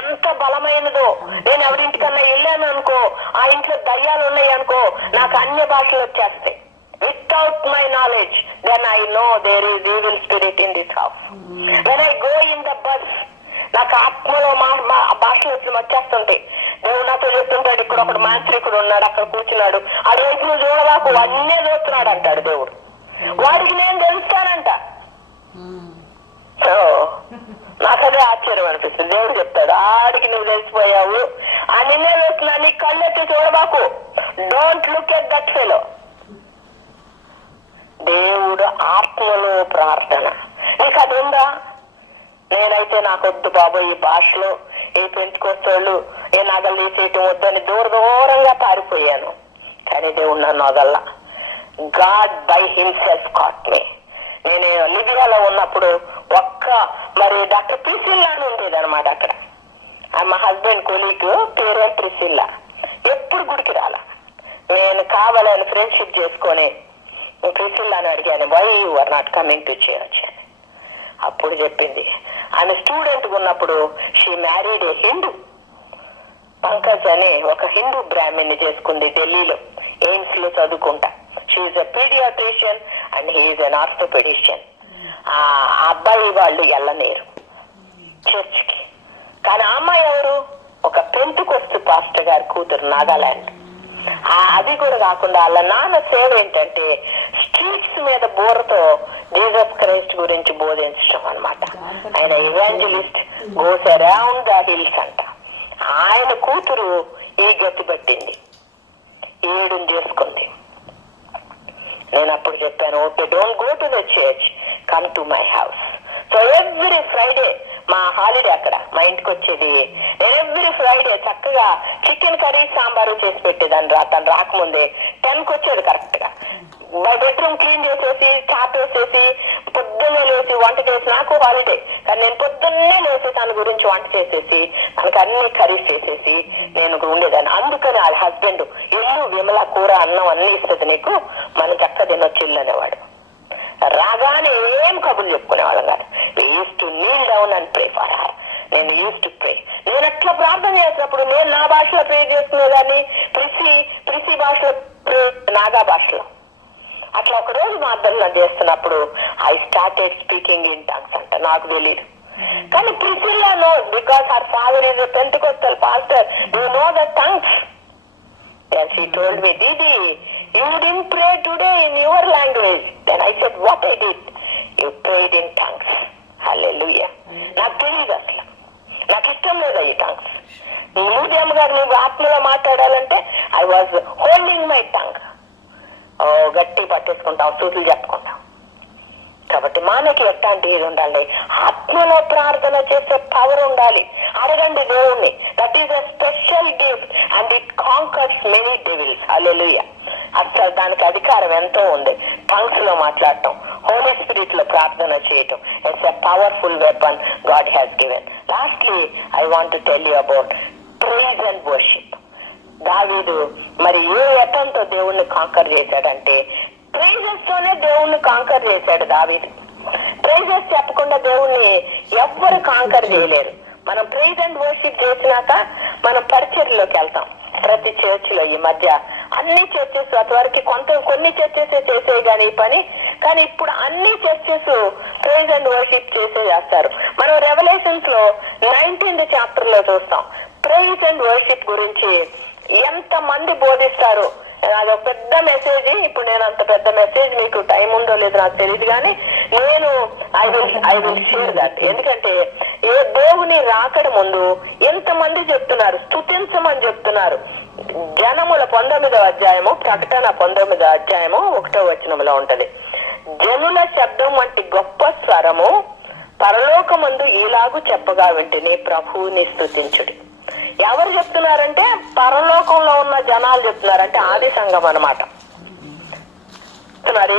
ఎంత బలమైనదో. నేను ఎవరింటికన్నా వెళ్ళాను అనుకో, ఆ ఇంట్లో దయ్యాలు ఉన్నాయి అనుకో, నాకు అన్య భాషలు వచ్చేస్తాయి. Without my knowledge, then I know there is evil spirit in this house. When I go in the bus, నాకు ఆత్మలో భాషలు వచ్చేస్తుంటాయి. దేవుడు నాతో చెప్తుంటాడు, ఇక్కడ ఒకడు మాంత్రికుడు ఉన్నాడు, అక్కడ కూర్చున్నాడు, అటువైపు నువ్వు చూడవాకు, అన్నీ చూస్తున్నాడు అంటాడు దేవుడు. వాడికి నేను తెలుస్తానంట. నాకు అదే ఆశ్చర్యం అనిపిస్తుంది. దేవుడు చెప్తాడు, ఆడికి నువ్వు తెలిసిపోయావు, ఆ నిన్నే చూస్తున్నా, నీ కళ్ళెత్తి చూడబాకు, don't look at that fellow. దేవుడు ఆత్మలో ప్రార్థన. నీకు అది ఉందా? నేనైతే నాకొద్దు బాబు ఈ భాషలో, ఏ పెంచుకొస్తోళ్ళు, ఏ నగలు తీసేయటం వద్దు అని దూరంగా పారిపోయాను. కానీ దేవుడు నన్ను వదల్లా. God by himself caught me. నేను లిబియాలో ఉన్నప్పుడు డాక్టర్ ప్రిసిల్లా అని ఉండేది అనమాట. అక్కడ మా హస్బెండ్ కొలీగ్ పేరు ప్రిసిల్లా. ఎప్పుడు గుడికి రాలా. నేను కావాలని ఫ్రెండ్షిప్ చేసుకొని ప్రిసిల్లాని అడిగాను, why you are not coming to church అని. అప్పుడు చెప్పింది, ఆమె స్టూడెంట్ ఉన్నప్పుడు she married a Hindu. Pankaj అని ఒక హిందూ బ్రాహ్మణ్ని చేసుకుంది ఢిల్లీలో, ఎయిమ్స్ లో చదువుకుంటా. She is a paediatrician and he is an orthopaedician. ఆ అబ్బాయి వాళ్ళు వెళ్ళలేరు చర్చ్ కి, కానీ ఆ అమ్మాయి ఎవరు? ఒక పెంతుకొస్తు పాస్టర్ గారి కూతురు, నాగాలాండ్. అది కూడా కాకుండా వాళ్ళ నాన్న సేవ ఏంటంటే స్ట్రీట్స్ మీద బోర్రతో జీసస్ క్రైస్ట్ గురించి బోధించడం అన్నమాట. ఆయన evangelist, goes around the hills అంట. ఆయన కూతురు ఈ గతి పట్టింది, 7 చేసుకుంది. నేను అప్పుడు చెప్పాను, okay don't go to the church, come to my house. So every Friday మా హాలిడే అక్కడ, మా ఇంటికి వచ్చేది. నేను ఎవ్రీ ఫ్రైడే చక్కగా చికెన్ కర్రీ సాంబారు చేసి పెట్టేదాన్ని. తను రాకముందే 10కి వచ్చాడు కరెక్ట్ గా. మా బెడ్రూమ్ క్లీన్ చేసేసి, చాప్ వేసేసి, పొద్దున్నే లేచి వంట చేసి, నాకు హాలిడే కానీ నేను పొద్దున్నే లేచి తన గురించి వంట చేసేసి, తనకు అన్ని కర్రీస్ చేసేసి నేను ఉండేదాన్ని. అందుకని వాళ్ళ హస్బెండ్, ఇల్లు విమల కూర అన్నం అన్ని ఇస్తుంది నీకు, మనం చక్క తినొచ్చు ఇల్లు అనేవాడు. రాగానే ఏం కబుర్లు చెప్పుకునేవాళ్ళం కాదు. Use to Neel down and pray for her. నేను యూస్ టు ప్రే. నేను అట్లా ప్రార్థన చేసినప్పుడు నేను నా భాషలో ప్రే చేసుకునేదాన్ని, ప్రిసి భాషలో ప్రే, నాగా భాషలో. అట్లా ఒక రోజు మా అద్దరు చేస్తున్నప్పుడు I started speaking in tongues అంట. నాకు తెలియదు, కానీ Priscilla knows because her father is a Pentecostal pastor, you know the tongues. And she told me, Didi, you didn't pray today in your language. Then I said, what I did? You prayed in tongues. Hallelujah. నాకు తెలియదు అసలు, నాకు ఇష్టం లేదు ఈ tongues. Museum గారు నువ్వు ఆత్మలో మాట్లాడాలంటే I was holding my tongue. గట్టి పట్టేసుకుంటాం, సూతులు చెప్పుకుంటాం. కాబట్టి మనకి ఎట్లాంటి ఇది ఉండాలి, ఆత్మలో ప్రార్థన చేసే పవర్ ఉండాలి. అడగండి దేవుణ్ణి. That is a special gift and it conquers many devils. హల్లెలూయా. అసలు దానికి అధికారం ఎంతో ఉంది. టంగ్స్ లో మాట్లాడటం, హోలీ స్పిరిట్ లో ప్రార్థన చేయటం, it's a powerful weapon God has given. Lastly I want to tell you about praise and worship. దావీదు మరి ఏ యతంతో దేవుణ్ణి కాంకర్ చేశాడంటే ప్రైజెస్ తోనే దేవుణ్ణి కాంకర్ చేశాడు దావీదు. ప్రైజెస్ చెప్పకుండా దేవుణ్ణి ఎవ్వరు కాంకర్ చేయలేరు. మనం ప్రైజ్ అండ్ వర్షిప్ చేసినాక మనం పరిచర్యలోకి వెళ్తాం. ప్రతి చర్చ్ లో ఈ మధ్య అన్ని చర్చెస్, అటువరకు కొన్ని చర్చెస్ చేసే గానీ ఈ పని, కానీ ఇప్పుడు అన్ని చర్చెస్ ప్రైజ్ అండ్ వర్షిప్ చేస్తారు. మనం రెవల్యూషన్స్ లో 19th చాప్టర్ లో చూస్తాం ప్రైజ్ అండ్ వర్షిప్ గురించి ఎంత మంది బోధిస్తారు. అది ఒక పెద్ద మెసేజ్. ఇప్పుడు నేను అంత పెద్ద మెసేజ్ మీకు టైం ఉందో లేదో నాకు తెలియదు, కానీ నేను ఐ విల్ షేర్ దట్. ఎందుకంటే ఏ దేవుని రాకడ ముందు ఎంతమంది చెప్తున్నారు, స్తుతించమని చెప్తున్నారు. జనముల 19వ అధ్యాయము, ప్రకటన 19వ అధ్యాయము 1వ వచనంలో ఉంటది. జనుల శబ్దం వంటి గొప్ప స్వరము పరలోకమందు ఈలాగు చెప్పగా వింటిని, ప్రభువుని స్తుతించుడి. ఎవరు చెప్తున్నారంటే పరలోకంలో ఉన్న జనాలు చెప్తున్నారంటే ఆది సంఘం అన్నమాట.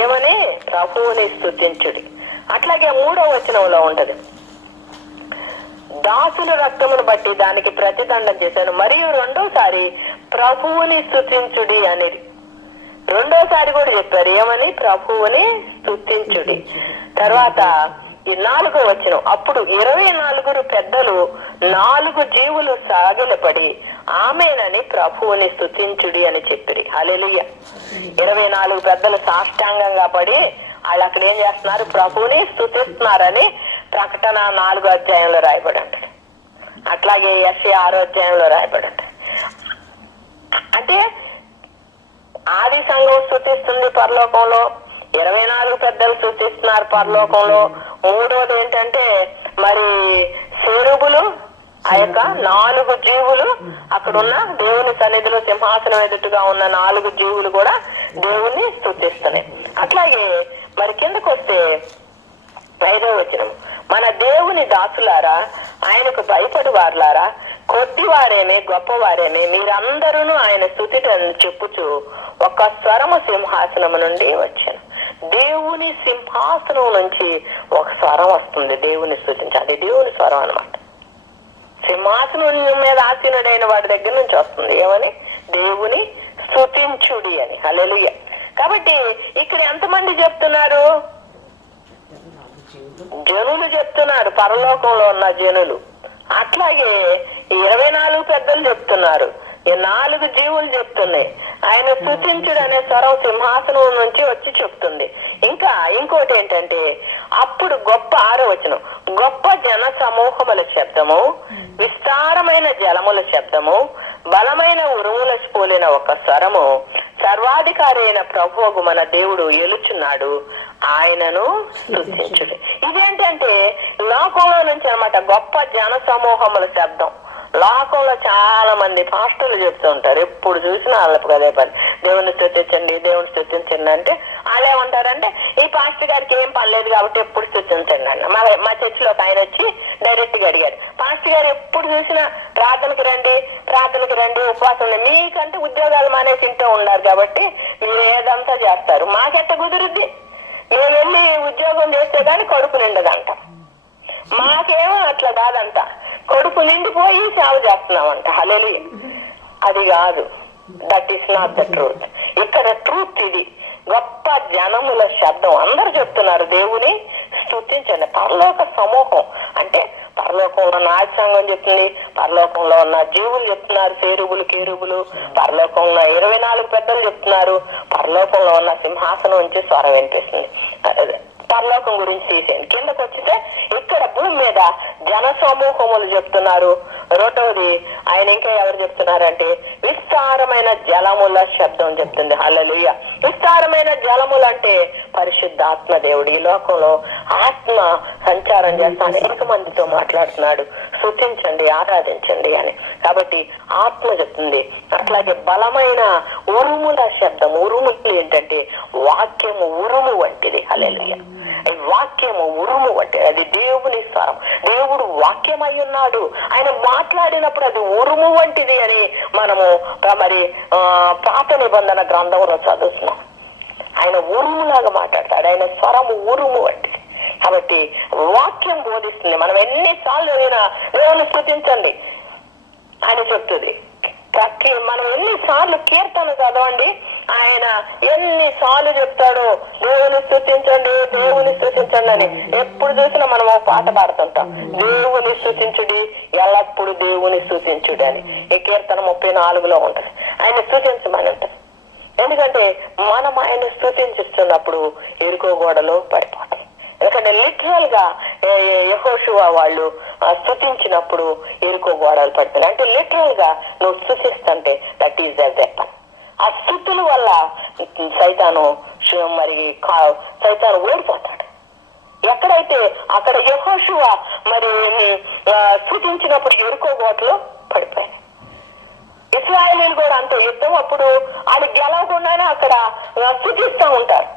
ఏమని? ప్రభువుని స్తుతించుడి. అట్లాగే 3వ వచనంలో ఉంటది, దాసుల రక్తమును బట్టి దానికి ప్రతిదండం చేశాను, మరియు 2వసారి ప్రభువుని స్తుతించుడి అనేది. 2వసారి కూడా చెప్పారు ఏమని? ప్రభువుని స్తుతించుడి. తర్వాత ఈ 4వ వచనం, అప్పుడు 24 పెద్దలు 4 జీవులు సాగిలపడి ఆమేనని ప్రభువుని స్తుతించుడి అని చెప్పిరి. హల్లెలూయా. 24 పెద్దలు సాష్టాంగంగా పడి వాళ్ళు అక్కడ ఏం చేస్తున్నారు? ప్రభువుని స్తుతిస్తున్నారని ప్రకటన 4వ అధ్యాయంలో రాయబడి ఉంటుంది. అట్లాగే యెషయా 6వ అధ్యాయంలో రాయబడి ఉంటుంది. అంటే ఆది సంఘం స్తుతిస్తుంది పరలోకంలో, 24 పెద్దలు స్తుతిస్తున్నారు పరలోకంలో. 3వది ఏంటంటే మరి శేరుబులు, ఆ యొక్క 4 జీవులు అక్కడున్న దేవుని సన్నిధిలో సింహాసనం ఎదుటిగా ఉన్న 4 జీవులు కూడా దేవుణ్ణి స్తుతిస్తున్నాయి. అట్లాగే మరి కిందకు వస్తే 5వ వచనం, మన దేవుని దాసులారా, ఆయనకు భయపడు వారులారా, కొద్దివారేమే గొప్పవారేమే మీరందరూ ఆయన స్తుతిని చెప్పుచు ఒక స్వరము సింహాసనము నుండి వచ్చాను. దేవుని సింహాసనం నుంచి ఒక స్వరం వస్తుంది దేవుని స్తుతించి. అది దేవుని స్వరం అన్నమాట. సింహాసనం మీద ఆసీనుడైన వాడి దగ్గర నుంచి వస్తుంది. ఏమని? దేవుని స్తుతించుడి అని. హల్లెలూయా. కాబట్టి ఇక్కడ ఎంతమంది చెప్తున్నారు? జనులు చెప్తున్నారు, పరలోకంలో ఉన్న జనులు. అట్లాగే ఈ 24 పెద్దలు చెప్తున్నారు, ఈ 4 జీవులు చెప్తున్నాయి. ఆయన స్తుతించుడు అనే స్వరం సింహాసనం నుంచి వచ్చి చెప్తుంది. ఇంకా ఇంకోటి ఏంటంటే, అప్పుడు గొప్ప 6వ వచనం, గొప్ప జన సమూహముల శబ్దము, విస్తారమైన జలముల శబ్దము, బలమైన ఉరుముల పోలిన ఒక స్వరము, సర్వాధికారి అయిన ప్రభువు మన దేవుడు ఏలుచున్నాడు, ఆయనను స్తుతించుడు. ఇదేంటంటే లోకంలో నుంచి అన్నమాట, గొప్ప జన సమూహముల శబ్దం. లోకంలో చాలా మంది పాస్టర్లు చెప్తూ ఉంటారు, ఎప్పుడు చూసినా వాళ్ళకు అదే పని, దేవుని స్తుతించండి, దేవుని స్తుతించండి అంటే వాళ్ళు ఏమంటారంటే, ఈ పాస్టర్ గారికి ఏం పని లేదు కాబట్టి ఎప్పుడు స్తుతించండి అన్న. మా చర్చిలో ఒక ఆయన వచ్చి డైరెక్ట్ గా అడిగాడు, పాస్టర్ గారు ఎప్పుడు చూసినా ప్రార్థనకి రండి, ఉపవాసం, మీకంటే ఉద్యోగాలు మానేసి ఇంట్లో ఉన్నారు కాబట్టి మీరు ఏదంతా చేస్తారు, మాకెట్ట కుదురుద్ది, మేము వెళ్ళి ఉద్యోగం చేస్తే గాని కడుపు నిండదంట, మాకేమో అట్లా కాదంట, కడుపు నిండిపోయి సేవ చేస్తున్నామంట. హల్లెలూయా. అది కాదు, that is not the truth. ఇక్కడ ట్రూత్ ఇది. గొప్ప జనముల శబ్దం, అందరు చెప్తున్నారు దేవుని స్తుతించండి. పరలోక సమూహం అంటే పరలోకంలో నాటి సంఘం చెప్తుంది, పరలోకంలో ఉన్న జీవులు చెప్తున్నారు, సేరుబులు కేరుబులు, పరలోకంలో 24 పెద్దలు చెప్తున్నారు, పరలోకంలో ఉన్న సింహాసనం నుంచి స్వరం వినిపిస్తుంది. పరలోకం గురించి తీసేయండి, కిందకు వచ్చితే ఇక్కడ భూమి మీద జన సమూహములు చెప్తున్నారు. రెండవది ఆయన ఇంకా ఎవరు చెప్తున్నారంటే, విస్తారమైన జలముల శబ్దం చెప్తుంది. హల్లెలూయా. విస్తారమైన జలములు అంటే పరిశుద్ధాత్మ దేవుడు ఈ లోకంలో ఆత్మ సంచారం చేస్తా అనేక మందితో మాట్లాడుతున్నాడు, స్తుతించండి, ఆరాధించండి అని. కాబట్టి ఆత్మ చెప్తుంది. అట్లాగే బలమైన ఉరుముల శబ్దం, ఉరుములు ఏంటంటే వాక్యము ఉరుము వంటిది. హల్లెలూయా. వాక్యము ఉరుము వంటిది, అది దేవుని స్వరం. దేవుడు వాక్యమై ఉన్నాడు, ఆయన మాట్లాడినప్పుడు అది ఉరుము వంటిది అని మనము మరి పాత నిబంధన గ్రంథంలో చదువుతున్నాం. ఆయన ఉరుములాగా మాట్లాడతాడు, ఆయన స్వరము ఉరుము వంటిది. కాబట్టి వాక్యం బోధిస్తుంది. మనం ఎన్నిసార్లు చదివినా దేవుని స్తుతించండి అని చెప్తుంది. మనం ఎన్నిసార్లు కీర్తన చదవండి, ఆయన ఎన్నిసార్లు చెప్తాడో దేవుని స్తుతించండి, దేవుని స్తుతించండి అని. ఎప్పుడు చూసినా మనం ఒక పాట పాడుతుంటాం, దేవుని స్తుతించుడి, ఎల్లప్పుడు దేవుని స్తుతించుడి అని. ఈ కీర్తన 34లో ఉంటది. ఆయన స్తుతించమని ఉంటది. ఎందుకంటే మనం ఆయన స్తుతించిస్తున్నప్పుడు ఎరుకో గోడలో పడిపోతాయి. ఎందుకంటే లిటరల్ గా యెహోషువ వాళ్ళు స్తుతించినప్పుడు ఎరుకో గోడలు పడుతున్నాయి. అంటే లిటరల్ గా నువ్వు స్తుతిస్తుంటే దట్ ఈస్ ద వెపన్. ఆ స్తుతుల వల్ల సైతాను ఓడిపోతాడు. ఎక్కడైతే అక్కడ యెహోషువ మరి స్తుతించినప్పుడు ఎరుకో గోడలో పడిపోయాయి. ఇశ్రాయేలీలు కూడా అంతే, యుద్ధం అప్పుడు వాళ్ళు గెలవకుండానే అక్కడ స్తుతిస్తూ ఉంటారు.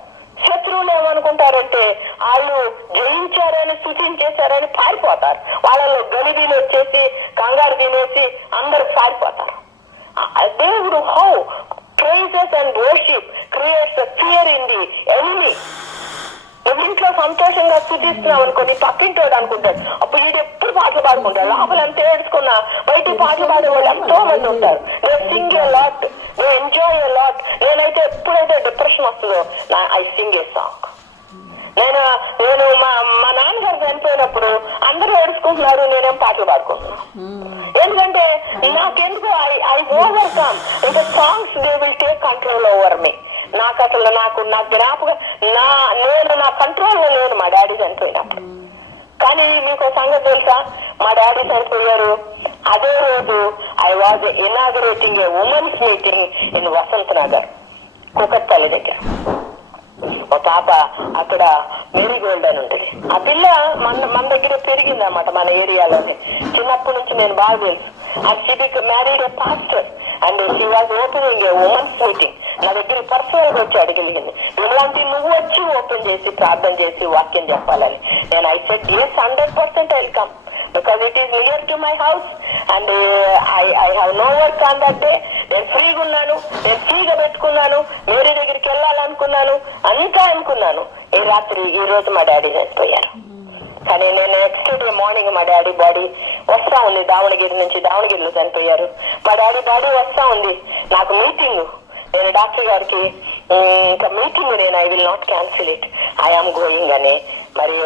శత్రువులు ఏమనుకుంటారంటే వాళ్ళు జయించారని స్తుతించేశారని పారిపోతారు. వాళ్ళలో గలిబీలు వచ్చేసి కంగారు తినేసి అందరు పారిపోతారు. దేవుడు how praises and worship creates fear in the enemy. నువ్వు ఇంట్లో సంతోషంగా స్తుతిస్తున్నావు అనుకో, నీ పక్కింటోడు అనుకుంటాడు, అప్పుడు వీడు ఎప్పుడు పాటలు పాడుకుంటాడు. లోపల అంతా ఏడ్చుకున్నా బయట పాటలు పాడే వాళ్ళు ఎంతో మంది ఉంటారు. They Singh a lot, they enjoy a lot. నేనైతే ఎప్పుడైతే డిప్రెషన్ వస్తుందో ఐ సింగ్ ఏ సాంగ్. నేను మా నాన్నగారు చనిపోయినప్పుడు అందరూ ఏడుచుకుంటున్నారు, నేనేం పాటలు పాడుకుంటున్నాను. ఎందుకంటే నాకెందుకు ఐ ఓవర్కమ్ ఇంకా songs they will take control over me. నాకు అసలు నా జ్ఞాపకం నేను నా కంట్రోల్లో లేను మా డాడీ చనిపోయినప్పుడు. కానీ మీకు సంగతి తెలుసా, మా డాడీ చనిపోయారు అదే రోజు I was inaugurating a women's meeting in Vasant Nagar, Kukatpally దగ్గర. ఒక పాప అక్కడ మేరీగోల్డ్ అని ఉంటుంది. ఆ పిల్ల మన దగ్గర పెరిగింది అన్నమాట, మన ఏరియాలోనే. చిన్నప్పటి నుంచి నేను బాగా తెలుసు. And she became married a pastor and she was opening a women's meeting. నా దగ్గర పర్సనల్ గా వచ్చి అడిగలిగింది, ఇలాంటి నువ్వు వచ్చి ఓపెన్ చేసి ప్రార్థన చేసి వాక్యం చెప్పాలని. నేను I said yes, 100% I will come because it is near to my house and I have no work on that day. నేను ఫ్రీగా ఉన్నాను, నేను ఫ్రీగా పెట్టుకున్నాను, మేరీ దగ్గరికి వెళ్ళాలనుకున్నాను, అంతా అనుకున్నాను. ఈ రోజు మా డాడీ చనిపోయారు. కానీ నేను నెక్స్ట్ డే మార్నింగ్ మా డాడీ బాడీ వస్తా ఉంది దావణగిరి నుంచి. దావణగిరిలో చనిపోయారు. మా డాడీ బాడీ వస్తా ఉంది. నాకు మీటింగ్, నేను డాక్టర్ గారికి ఇంకా మీటింగ్ నేను I will not cancel it, I am going అని. మరి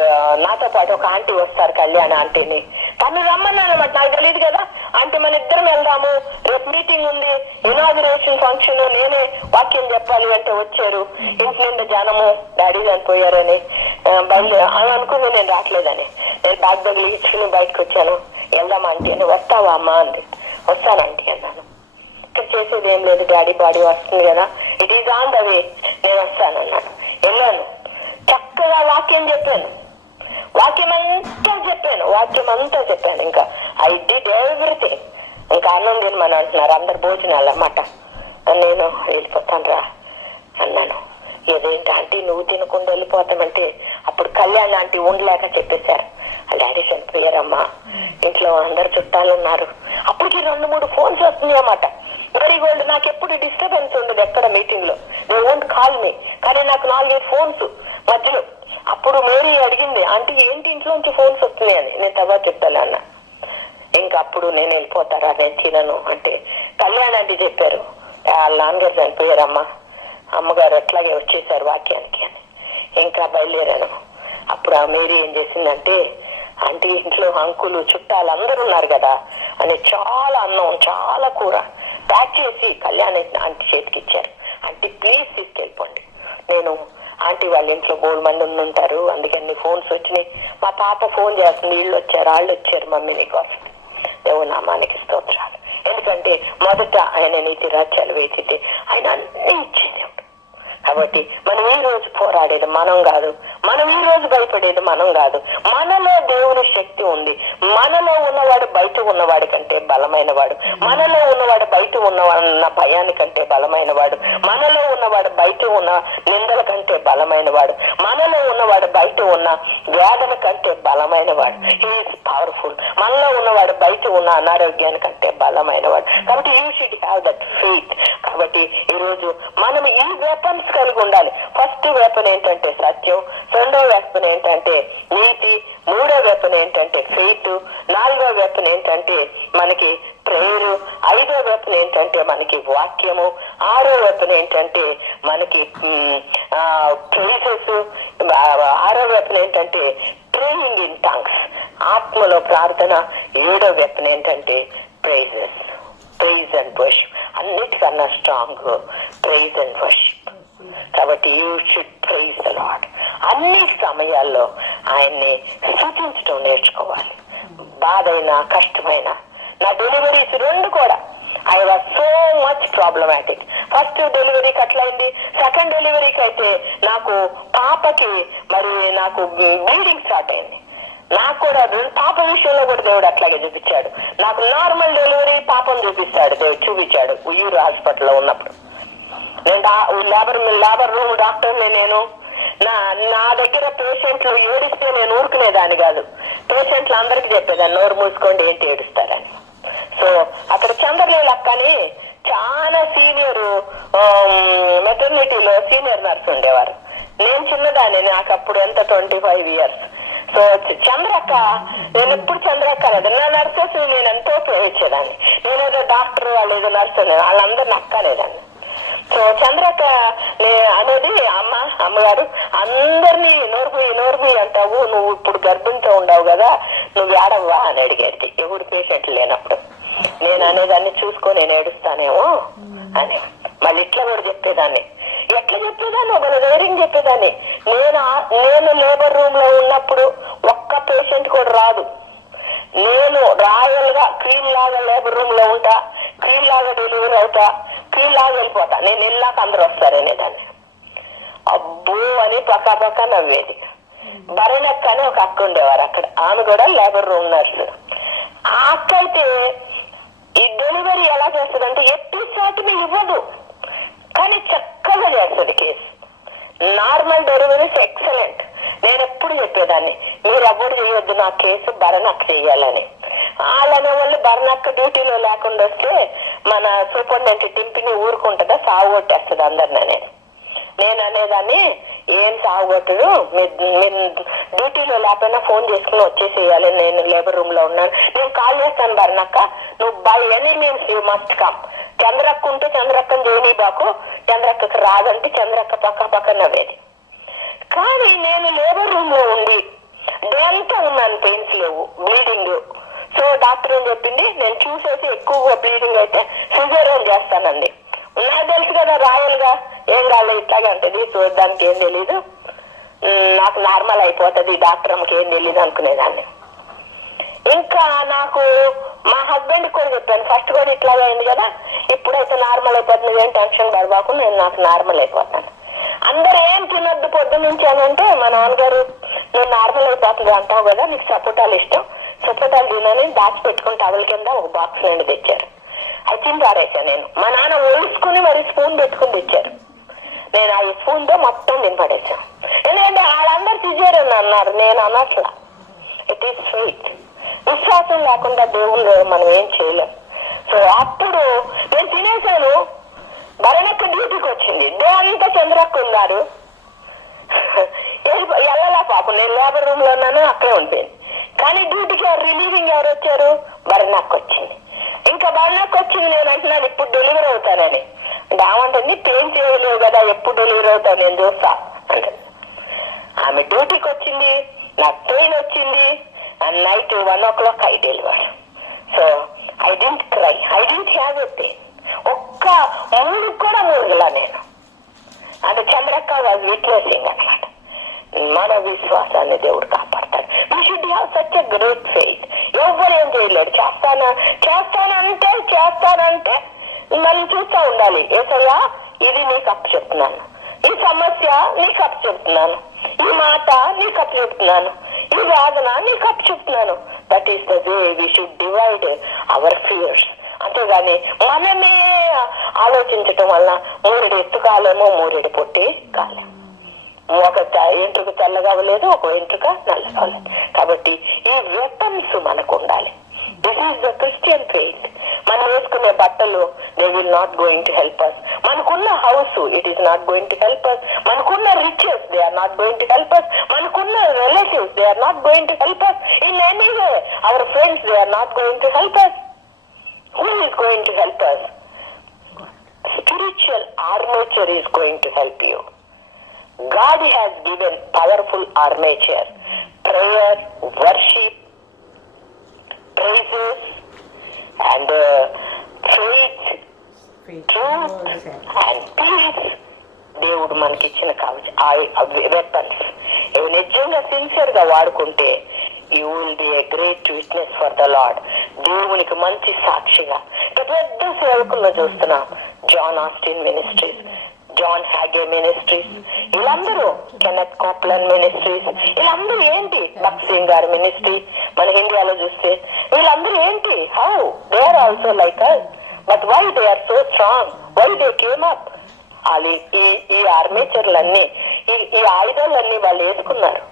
నాతో పాటు ఒక ఆంటీ వస్తారు, కళ్యాణ ఆంటీని. తను రమ్మన్నాను అనమాట, నాకు తెలియదు కదా. అంటే మన ఇద్దరం వెళ్దాము, రేపు మీటింగ్ ఉంది, ఇనాగ్రేషన్ ఫంక్షన్, నేనే వాక్యం చెప్పాలి అంటే వచ్చారు. ఇంటి నిండా జనము, డాడీ చనిపోయారని బయలుదేరి అని అనుకుంది. నేను రావట్లేదని నేను బ్యాగ్ ఇచ్చుకుని బయటకు వచ్చాను. వెళ్దామా ఆంటీ అని. వస్తావా అమ్మా అంది. వస్తానంటీ అన్నాను. ఇక్కడ చేసేది ఏం లేదు, డాడీ బాడీ వస్తుంది కదా, it is on the way, నేను వస్తానన్నాను. వెళ్ళాను, చక్కగా వాక్యం చెప్పాను, వాక్యం అంతా చెప్పాను. ఇంకా ఐ డిడ్ ఎవ్రీథింగ్. ఇంకా అన్నం తినమని అంటున్నారు అందరు, భోజనాలు అన్నమాట. నేను వెళ్ళిపోతాను రా అన్నాను. ఏదేంటి ఆంటీ నువ్వు తినకుండా వెళ్ళిపోతామంటే, అప్పుడు కళ్యాణ్ ఆంటీ ఉండలేక చెప్పేశారు, డాడీ చనిపోయారమ్మా, ఇంట్లో అందరు చుట్టాలు ఉన్నారు. అప్పటికి 2-3 ఫోన్స్ వస్తున్నాయి అన్నమాట. వెరీ గోల్డ్, నాకు ఎప్పుడు డిస్టర్బెన్స్ ఉండదు ఎక్కడ మీటింగ్ లో, దే వోంట్ కాల్ మీ. కానీ నాకు 4-5 ఫోన్స్ మధ్యలో. అప్పుడు మేరీ అడిగింది, ఆంటీ ఏంటి ఇంట్లోంచి ఫోన్స్ వస్తున్నాయి అని. నేను తర్వాత చెప్తాను అన్న. ఇంకా అప్పుడు నేను వెళ్ళిపోతారా, నేను తినను అంటే కళ్యాణ్ ఆంటీ చెప్పారు, వాళ్ళ నాన్నగారు చనిపోయారమ్మా, అమ్మగారు అట్లాగే వచ్చేసారు వాక్యానికి అని. ఇంకా బయలుదేరాను. అప్పుడు ఆ మేరీ ఏం చేసిందంటే, ఆంటీ ఇంట్లో అంకులు చుట్టాలు అందరు ఉన్నారు కదా అని చాలా అన్నం, చాలా కూర ప్యాక్ చేసి కళ్యాణ్ ఆంటీ చేతికి ఇచ్చారు. ఆంటీ ప్లీజ్ తీసుకెళ్ళిపోండి, నేను ఆంటీ వాళ్ళ ఇంట్లో 3 మంది ఉంటారు, అందుకని ఫోన్స్ వచ్చినాయి. మా పాప ఫోన్ చేస్తుంది, వీళ్ళు వచ్చారు, వాళ్ళు వచ్చారు, మమ్మీ నీకోసం. దేవుని నామానికి స్తోత్రాలు. ఎందుకంటే మొదట ఆయన నీతి రాజ్యాలు వేచితే ఆయన అన్ని ఇచ్చింది. కాబట్టి మనం ఈ రోజు పోరాడేది మనం కాదు, మనం ఈ రోజు భయపడేది మనం కాదు. మనలో దేవుని శక్తి ఉంది. మనలో ఉన్నవాడు బయట ఉన్నవాడి కంటే బలమైన వాడు. మనలో ఉన్నవాడు బయట ఉన్న భయానికంటే బలమైన వాడు. మనలో ఉన్నవాడు బయట ఉన్న నిందల కంటే బలమైన వాడు. మనలో ఉన్నవాడు బయట ఉన్న వేదన కంటే బలమైన వాడు. He is powerful. మనలో ఉన్నవాడు బయట ఉన్న అనారోగ్యానికంటే బలమైన వాడు. కాబట్టి you should have that faith. కాబట్టి ఈ రోజు మనం ఈ వెపన్స్ కలిగి ఉండాలి. ఫస్ట్ వెపన్ ఏంటంటే సత్యం, 2వ వెపన్ ఏంటంటే నీతి, 3వ వెపన్ ఏంటంటే ఫెయిత్, 4వ వెపన్ ఏంటంటే మనకి ప్రేయర్, 5వ వెపన్ ఏంటంటే మనకి వాక్యము, 6వ వెపన్ ఏంటంటే మనకి ప్రైజెస్, 6వ వెపన్ ఏంటంటే ప్రేయింగ్ ఇన్ టంగ్స్, ఆత్మలో ప్రార్థన, 7వ వెపన్ ఏంటంటే ప్రైజెస్, ప్రైజ్ అండ్ వర్షిప్. అన్నిటికన్నా స్ట్రాంగ్ ప్రైజ్ అండ్ వర్షిప్. కాబట్టి you should praise the Lord. అన్ని సమయాల్లో ఆయన్ని స్తుతించడం నేర్చుకోవాలి. బాధైనా కష్టమైనా. నా డెలివరీస్ 2 కూడా I was so much problematic. First డెలివరీకి అట్లయింది, సెకండ్ డెలివరీకి అయితే నాకు పాపకి నాకు బ్లీడింగ్ స్టార్ట్ అయింది. నాకు కూడా పాప విషయంలో కూడా దేవుడు అట్లాగే చూపించాడు. నాకు నార్మల్ డెలివరీ పాపం చూపిస్తాడు, దేవుడు చూపించాడు ఉయ్యూరు హాస్పిటల్లో ఉన్నప్పుడు. నేను లేబర్ రూమ్ డాక్టర్ని. నేను నా దగ్గర పేషెంట్లు ఏడిస్తే నేను ఊరుకునేదాన్ని కాదు. పేషెంట్లు అందరికి చెప్పేదాన్ని, నోరు మూసుకోండి ఏంటి ఏడుస్తారని. సో అక్కడ చంద్రలీల అక్కని చాలా సీనియర్, మెటర్నిటీలో సీనియర్ నర్స్ ఉండేవారు. నేను చిన్నదాన్ని, నాకు అప్పుడు ఎంత 25 years. సో చంద్రక్క, నేను ఎప్పుడు చంద్రక్క అనేది, నా నర్సెస్ నేను ఎంతో ప్రేమించేదాన్ని. నేనేదో డాక్టర్, వాళ్ళు ఏదో నర్స్, వాళ్ళందరిని అక్కనేదాన్ని. సో చంద్రక్క అనేది అమ్మగారు అందరినీ నోర్మి అంటావు, నువ్వు ఇప్పుడు గర్భిణితో ఉండవు కదా, నువ్వు ఏడవ్వా అని అడిగేది ఎవరు పేషెంట్లు లేనప్పుడు. నేను అనేదాన్ని, చూసుకో నేను ఏడుస్తానేమో అని. మళ్ళీ ఇట్లా కూడా చెప్పేదాన్ని. ఎట్లా చెప్పేదాన్ని, ఒక ధైర్యం చెప్పేదాన్ని. నేను లేబర్ రూమ్ లో ఉన్నప్పుడు ఒక్క పేషెంట్ కూడా రాదు. నేను రాయల్ గా క్వీన్ లాగా లేబర్ రూమ్ లో ఉంటా, క్వీన్ లాగా డెలివరీ అవుతా, క్వీన్ లాగా వెళ్ళిపోతా. నేను వెళ్ళాక అందరూ వస్తారనేదాన్ని. అబ్బో అని పక్క నవ్వేది. భరణక్క అని ఒక అక్క ఉండేవారు అక్కడ, ఆమె కూడా లేబర్ రూమ్ నర్సు. ఆ అక్క అయితే ఈ డెలివరీ ఎలా చేస్తుంది అంటే ఎపిసోడ్ ఇవ్వదు, కానీ చక్కగా చేస్తుంది కేసు. Normal deliveries excellent. నేను ఎప్పుడు చెప్పేదాన్ని, మీరు ఎవ్వరు చేయొద్దు నా కేసు, భరణక్క చెయ్యాలని. వాళ్ళనే వాళ్ళు భరణక్క డ్యూటీలో లేకుండా వస్తే మన సూపరింటెండెంట్ టింపిని ఊరుకుంటుందా, సాగు కొట్టేస్తుంది అందరినీ. నేను అనేదాన్ని, ఏం సాగుగొట్టడు, మీరు డ్యూటీలో లేకపోయినా ఫోన్ చేసుకుని వచ్చేసేయాలి, నేను లేబర్ రూమ్ లో ఉన్నాను, నేను కాల్ చేస్తాను భరణక్క, నువ్వు by any means you must come. చంద్రక్క ఉంటే చంద్రక్కని జోనీ బాకు, చంద్రక్కకి రాదంటే చంద్రక్క పక్క నవ్వేది. కానీ నేను లేబర్ రూమ్ లో ఉండి డే అంతా ఉన్నాను పెయిన్స్ లో, లేవు, బ్లీడింగ్. సో డాక్టర్ ఏం చెప్పింది, నేను చూసేసి ఎక్కువగా బ్లీడింగ్ అయితే సిజేరియన్ చేస్తానండి. నాకు తెలుసు కదా రాయల్ గా ఏం కాలేదు, ఇట్లాగే ఉంటుంది, చూడడానికి ఏం తెలీదు, నాకు నార్మల్ అయిపోతుంది, డాక్టర్ అమ్మకి ఏం తెలీదు అనుకునేదాన్ని. ఇంకా నాకు మా హస్బెండ్ కూడా చెప్పాను, ఫస్ట్ కూడా ఇట్లాగే అయింది కదా, ఇప్పుడైతే నార్మల్ అయిపోతుంది, ఏం టెన్షన్ పడబాకు, నేను నాకు నార్మల్ అయిపోతాను. అందరు ఏం తినొద్దు పొద్దు నుంచి అని అంటే, మా నాన్నగారు నేను నార్మల్ అయిపోతుంది అంటావు కదా, నీకు సపోటాలు ఇష్టం, సపోటాలు తినని దాచిపెట్టుకుని టవల్ కింద ఒక బాక్స్ నుండి తెచ్చారు. అది తిని పారేసాను నేను. మా నాన్న ఒలుసుకుని మరి స్పూన్ పెట్టుకుని తెచ్చారు, నేను ఆ స్పూన్ తో మొత్తం తిని పడేసాను. ఎందుకంటే వాళ్ళందరూ సిజేరియన్ అన్నారు, నేను అన్నట్లా. It is faith. విశ్వాసం లేకుండా దేవుళ్ళు మనం ఏం చేయలేం. సో అప్పుడు నేను తినేశాను. భరణక్క డ్యూటీకి వచ్చింది, డే అంతా చంద్రక్క ఉన్నారు, వెళ్ళలా పాపం, నేను లేబర్ రూమ్ లో ఉన్నాను, అక్కడే ఉండిపోయింది. కానీ డ్యూటీకి రిలీవింగ్ ఎవరు వచ్చారు, భరణక్క వచ్చింది. ఇంకా భరణక్క వచ్చింది, నేను అంటున్నాను ఇప్పుడు డెలివరీ అవుతానని. ఏమంటుంది, పెయిన్ చేయలేవు కదా, ఎప్పుడు డెలివరీ అవుతాను నేను చూస్తా అంటే. ఆమె డ్యూటీకి వచ్చింది, నాకు పెయిన్ వచ్చింది, night 1 o'clock I deliver. So I didn't cry, I didn't have a pain. ఒక్క మూడు కూడా మూడుగలా నేను. అంటే చంద్రక్క వాజ్ విట్నెసింగ్ అనమాట. మన విశ్వాసాన్ని దేవుడు కాపాడతాడు. We should have such a great faith. ఎవరు ఏం చేయలేడు. చేస్తానంటే మనం చూస్తూ ఉండాలి. ఏసయ్యా ఇది నీకు అప్పు చెప్తున్నాను, ఈ సమస్య నీకు అప్పు చెప్తున్నాను, ఈ మాట నీకు అప్పు చెప్తున్నాను, ఈ వేదన నీకు అప్పు చెప్తున్నాను. That is the way we should divide hour fears. అంతేగాని మనమే ఆలోచించటం వల్ల 3 ఎత్తు కాలేమో 3 పొట్టి కాలేము. ఒక ఎంట్రుక తెల్లగా అవ్వలేదు, ఒక ఎంట్రుక నల్లగా అవ్వలేదు. కాబట్టి ఈ వెపన్స్ మనకు ఉండాలి. This is the Christian faith. మనం వేసుకునే బట్టలు they will not going to help us. మనకున్న house it is not going to help us. మనకున్న riches they are not going to help us. మనకున్న relatives they are not going to help us. In any way our friends they are not going to help us. Who is going to help us? Spiritual armature is going to help you. God has given powerful armature. Prayer, worship, praises, and faith, truth, and peace. దేవుడు మనకి ఇచ్చిన weapons ఇవి నిజంగా sincere గా వాడుకుంటే you will be a great witness for the Lord. దేవునికి మంచి సాక్షిగా పెద్ద సేవకులను చూస్తున్నాం. John Osteen Ministries, John Hagee Ministries, వీళ్ళందరూ కెనెత్ కోప్లన్ మినిస్ట్రీస్, వీళ్ళందరూ ఏంటి, భక్త్ సింగ్ గారి మినిస్ట్రీ మన ఇండియాలో చూస్తే వీళ్ళందరూ ఏంటి, how they are also like us, but why they are so strong, why they came up. వాళ్ళు ఈ ఆర్మేచర్లన్నీ ఈ ఆయుధాలన్నీ వాళ్ళు వేసుకున్నారు,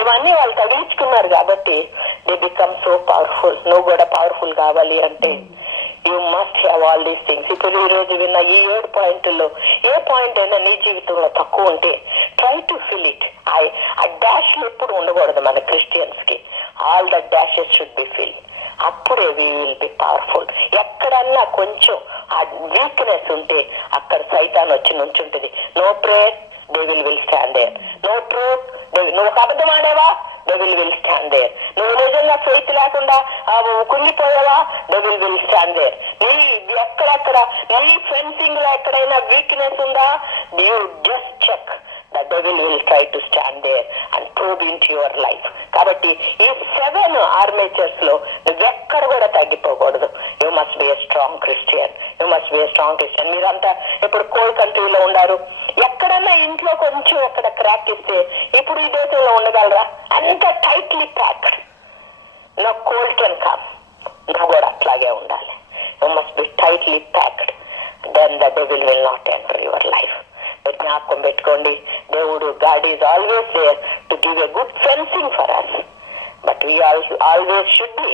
ఇవన్నీ వాళ్ళు తగిలించుకున్నారు. కాబట్టి దే బికమ్ సో పవర్ఫుల్. నువ్వు కూడా పవర్ఫుల్ కావాలి అంటే you must have all these things. ఇప్పుడు ఈ రోజు విన్న ఈ 7 పాయింట్లలో ఏ పాయింట్ అయినా నీ జీవితంలో తక్కువ ఉంటే ట్రై టు ఫిల్ ఇట్. ఆ డాష్ ఎప్పుడు ఉండకూడదు మన క్రిస్టియన్స్ కి. All the dashes should be fill. అప్పుడే వీ విల్ బి పవర్ఫుల్. ఎక్కడన్నా కొంచెం ఆ వీక్నెస్ ఉంటే అక్కడ సైతాన్ వచ్చి నుంచుంటది. No prayer, devil will stand there. No truth, నువ్వు ఒక అబద్ధం ఆడావా, డెవిల్ విల్ స్టాండ్ దేర్. నువ్వు నిజంగా ఫెయిత్ లేకుండా కుంగిపోయావా, డెవిల్ విల్ స్టాండ్ దేర్. నీ ఎక్కడెక్కడ నీ ఫెన్సింగ్ లో ఎక్కడైనా వీక్నెస్ ఉందా, you just check. The devil will try to stand there and probe into your life. కాబట్టి ఈ 7 ఆర్మేచర్స్ లో నువ్వెక్కడ కూడా తగ్గిపోకూడదు. You must be a strong Christian. You must be a strong Christian. మీరంతా ఇప్పుడు కోల్డ్ కంట్రీలో ఉన్నారు. ఎక్కడన్నా ఇంట్లో కొంచెం ఎక్కడ క్రాక్ ఇస్తే ఇప్పుడు ఈ దేశంలో ఉండగలరా? అంత tightly packed. No cold can come. నువ్వు కూడా అట్లాగే ఉండాలి. You must be tightly packed. Then the devil will not enter your life. జ్ఞాపకం పెట్టుకోండి, దేవుడు God is always there to give a good fencing for us, but we always should be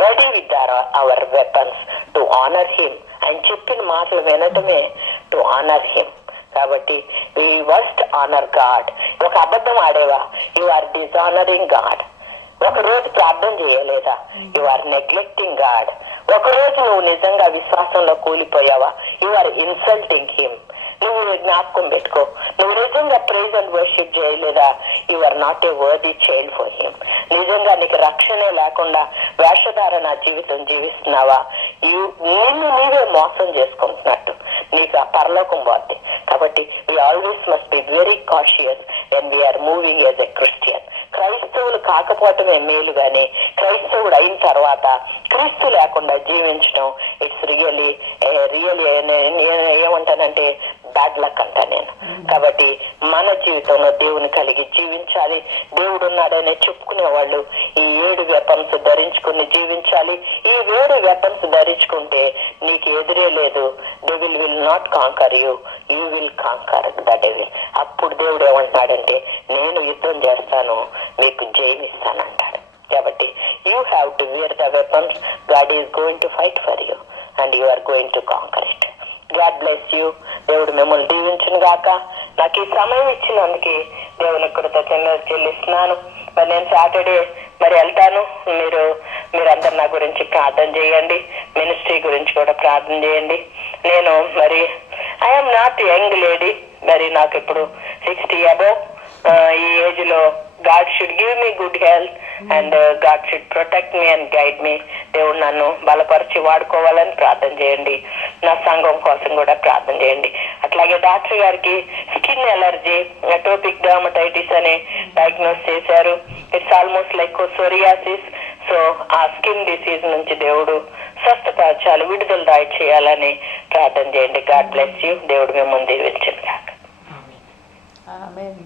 ready with our weapons to honour him. ఆయన చెప్పిన మాటలు వినటమే to honour him. కాబట్టి we must honour God. ఒక అబద్ధం ఆడేవా, యు ఆర్ డిజానరింగ్ గాడ్. ఒక రోజు ప్రార్థన చేయలేదా, యు ఆర్ నెగ్లెక్టింగ్ గాడ్. ఒక రోజు నువ్వు నిజంగా విశ్వాసంలో కూలిపోయావా, యు ఆర్ ఇన్సల్టింగ్ హిమ్. నువ్వు జ్ఞాపకం పెట్టుకో, నువ్వు నిజంగా ప్రైజ్ అండ్ వర్షిప్ చేయలేదా, you are not a worthy child for him. నిజంగా నీకు రక్షణే లేకుండా వేషధారణ జీవితం జీవిస్తున్నావా, నిన్ను నీవే మోసం చేసుకుంటున్నట్టు నీకు ఆ పరలోకం పోద్ది. కాబట్టి we always must be very cautious when we are moving as a Christian. క్రైస్తవులు కాకపోవటమే మేలు, గాని క్రైస్తవుడు అయిన తర్వాత క్రీస్తు లేకుండా జీవించడం ఇట్స్ రియలీ ఏమంటానంటే బ్యాడ్ లక్ అంటా నేను. కాబట్టి మన జీవితంలో దేవుని కలిగి జీవించాలి. దేవుడు ఉన్నాడనే చెప్పుకునే వాళ్ళు ఈ 7 వెపన్స్ ధరించుకుని జీవించాలి. ఈ 7 వెపన్స్ ధరించుకుంటే నీకు ఎదురే లేదు. Devil will not conquer you, you will conquer the devil. అప్పుడు దేవుడు ఏమంటాడంటే నేను యుద్ధం చేస్తాను, మీకు జయమిస్తానంటాడు. కాబట్టి you have to wear the weapons. God is going to fight for you and you are going to conquer it. God bless you. దేవుడు మిమ్మల్ని దీవించును గాక. నాకు ఈ సమయం ఇచ్చినందుకు దేవుని కృతజ్ఞతలు చెల్లిస్తున్నాను. మరి నేను సాటర్డే వెళ్తాను. మీరందరు నా గురించి ప్రార్థన చేయండి, మినిస్ట్రీ గురించి కూడా ప్రార్థన చేయండి. నేను ఐఎమ్ నాట్ యంగ్ లేడీ, నాకు ఇప్పుడు 60 అబోవ్. ఈ ఏజ్ లో God should give me good health and God should protect me and guide me. దేవుడు నన్ను బలపరిచి వాడుకోవాలని ప్రార్థన చేయండి. నా సంఘం కోసం కూడా ప్రార్థన చేయండి. అట్లాగే డాక్టర్ గారికి స్కిన్ ఎలర్జీ, అటోపిక్ డర్మటైటిస్ అని డయాగ్నోస్ చేశారు. It's almost like psoriasis. So ఆ స్కిన్ డిసీజ్ నుంచి దేవుడు స్వస్థపరచాలి, విడుదల దాయి చేయాలని ప్రార్థన చేయండి. God bless you. దేవుడు మిమ్మల్ని దీవించును గాక. ఆమేన్.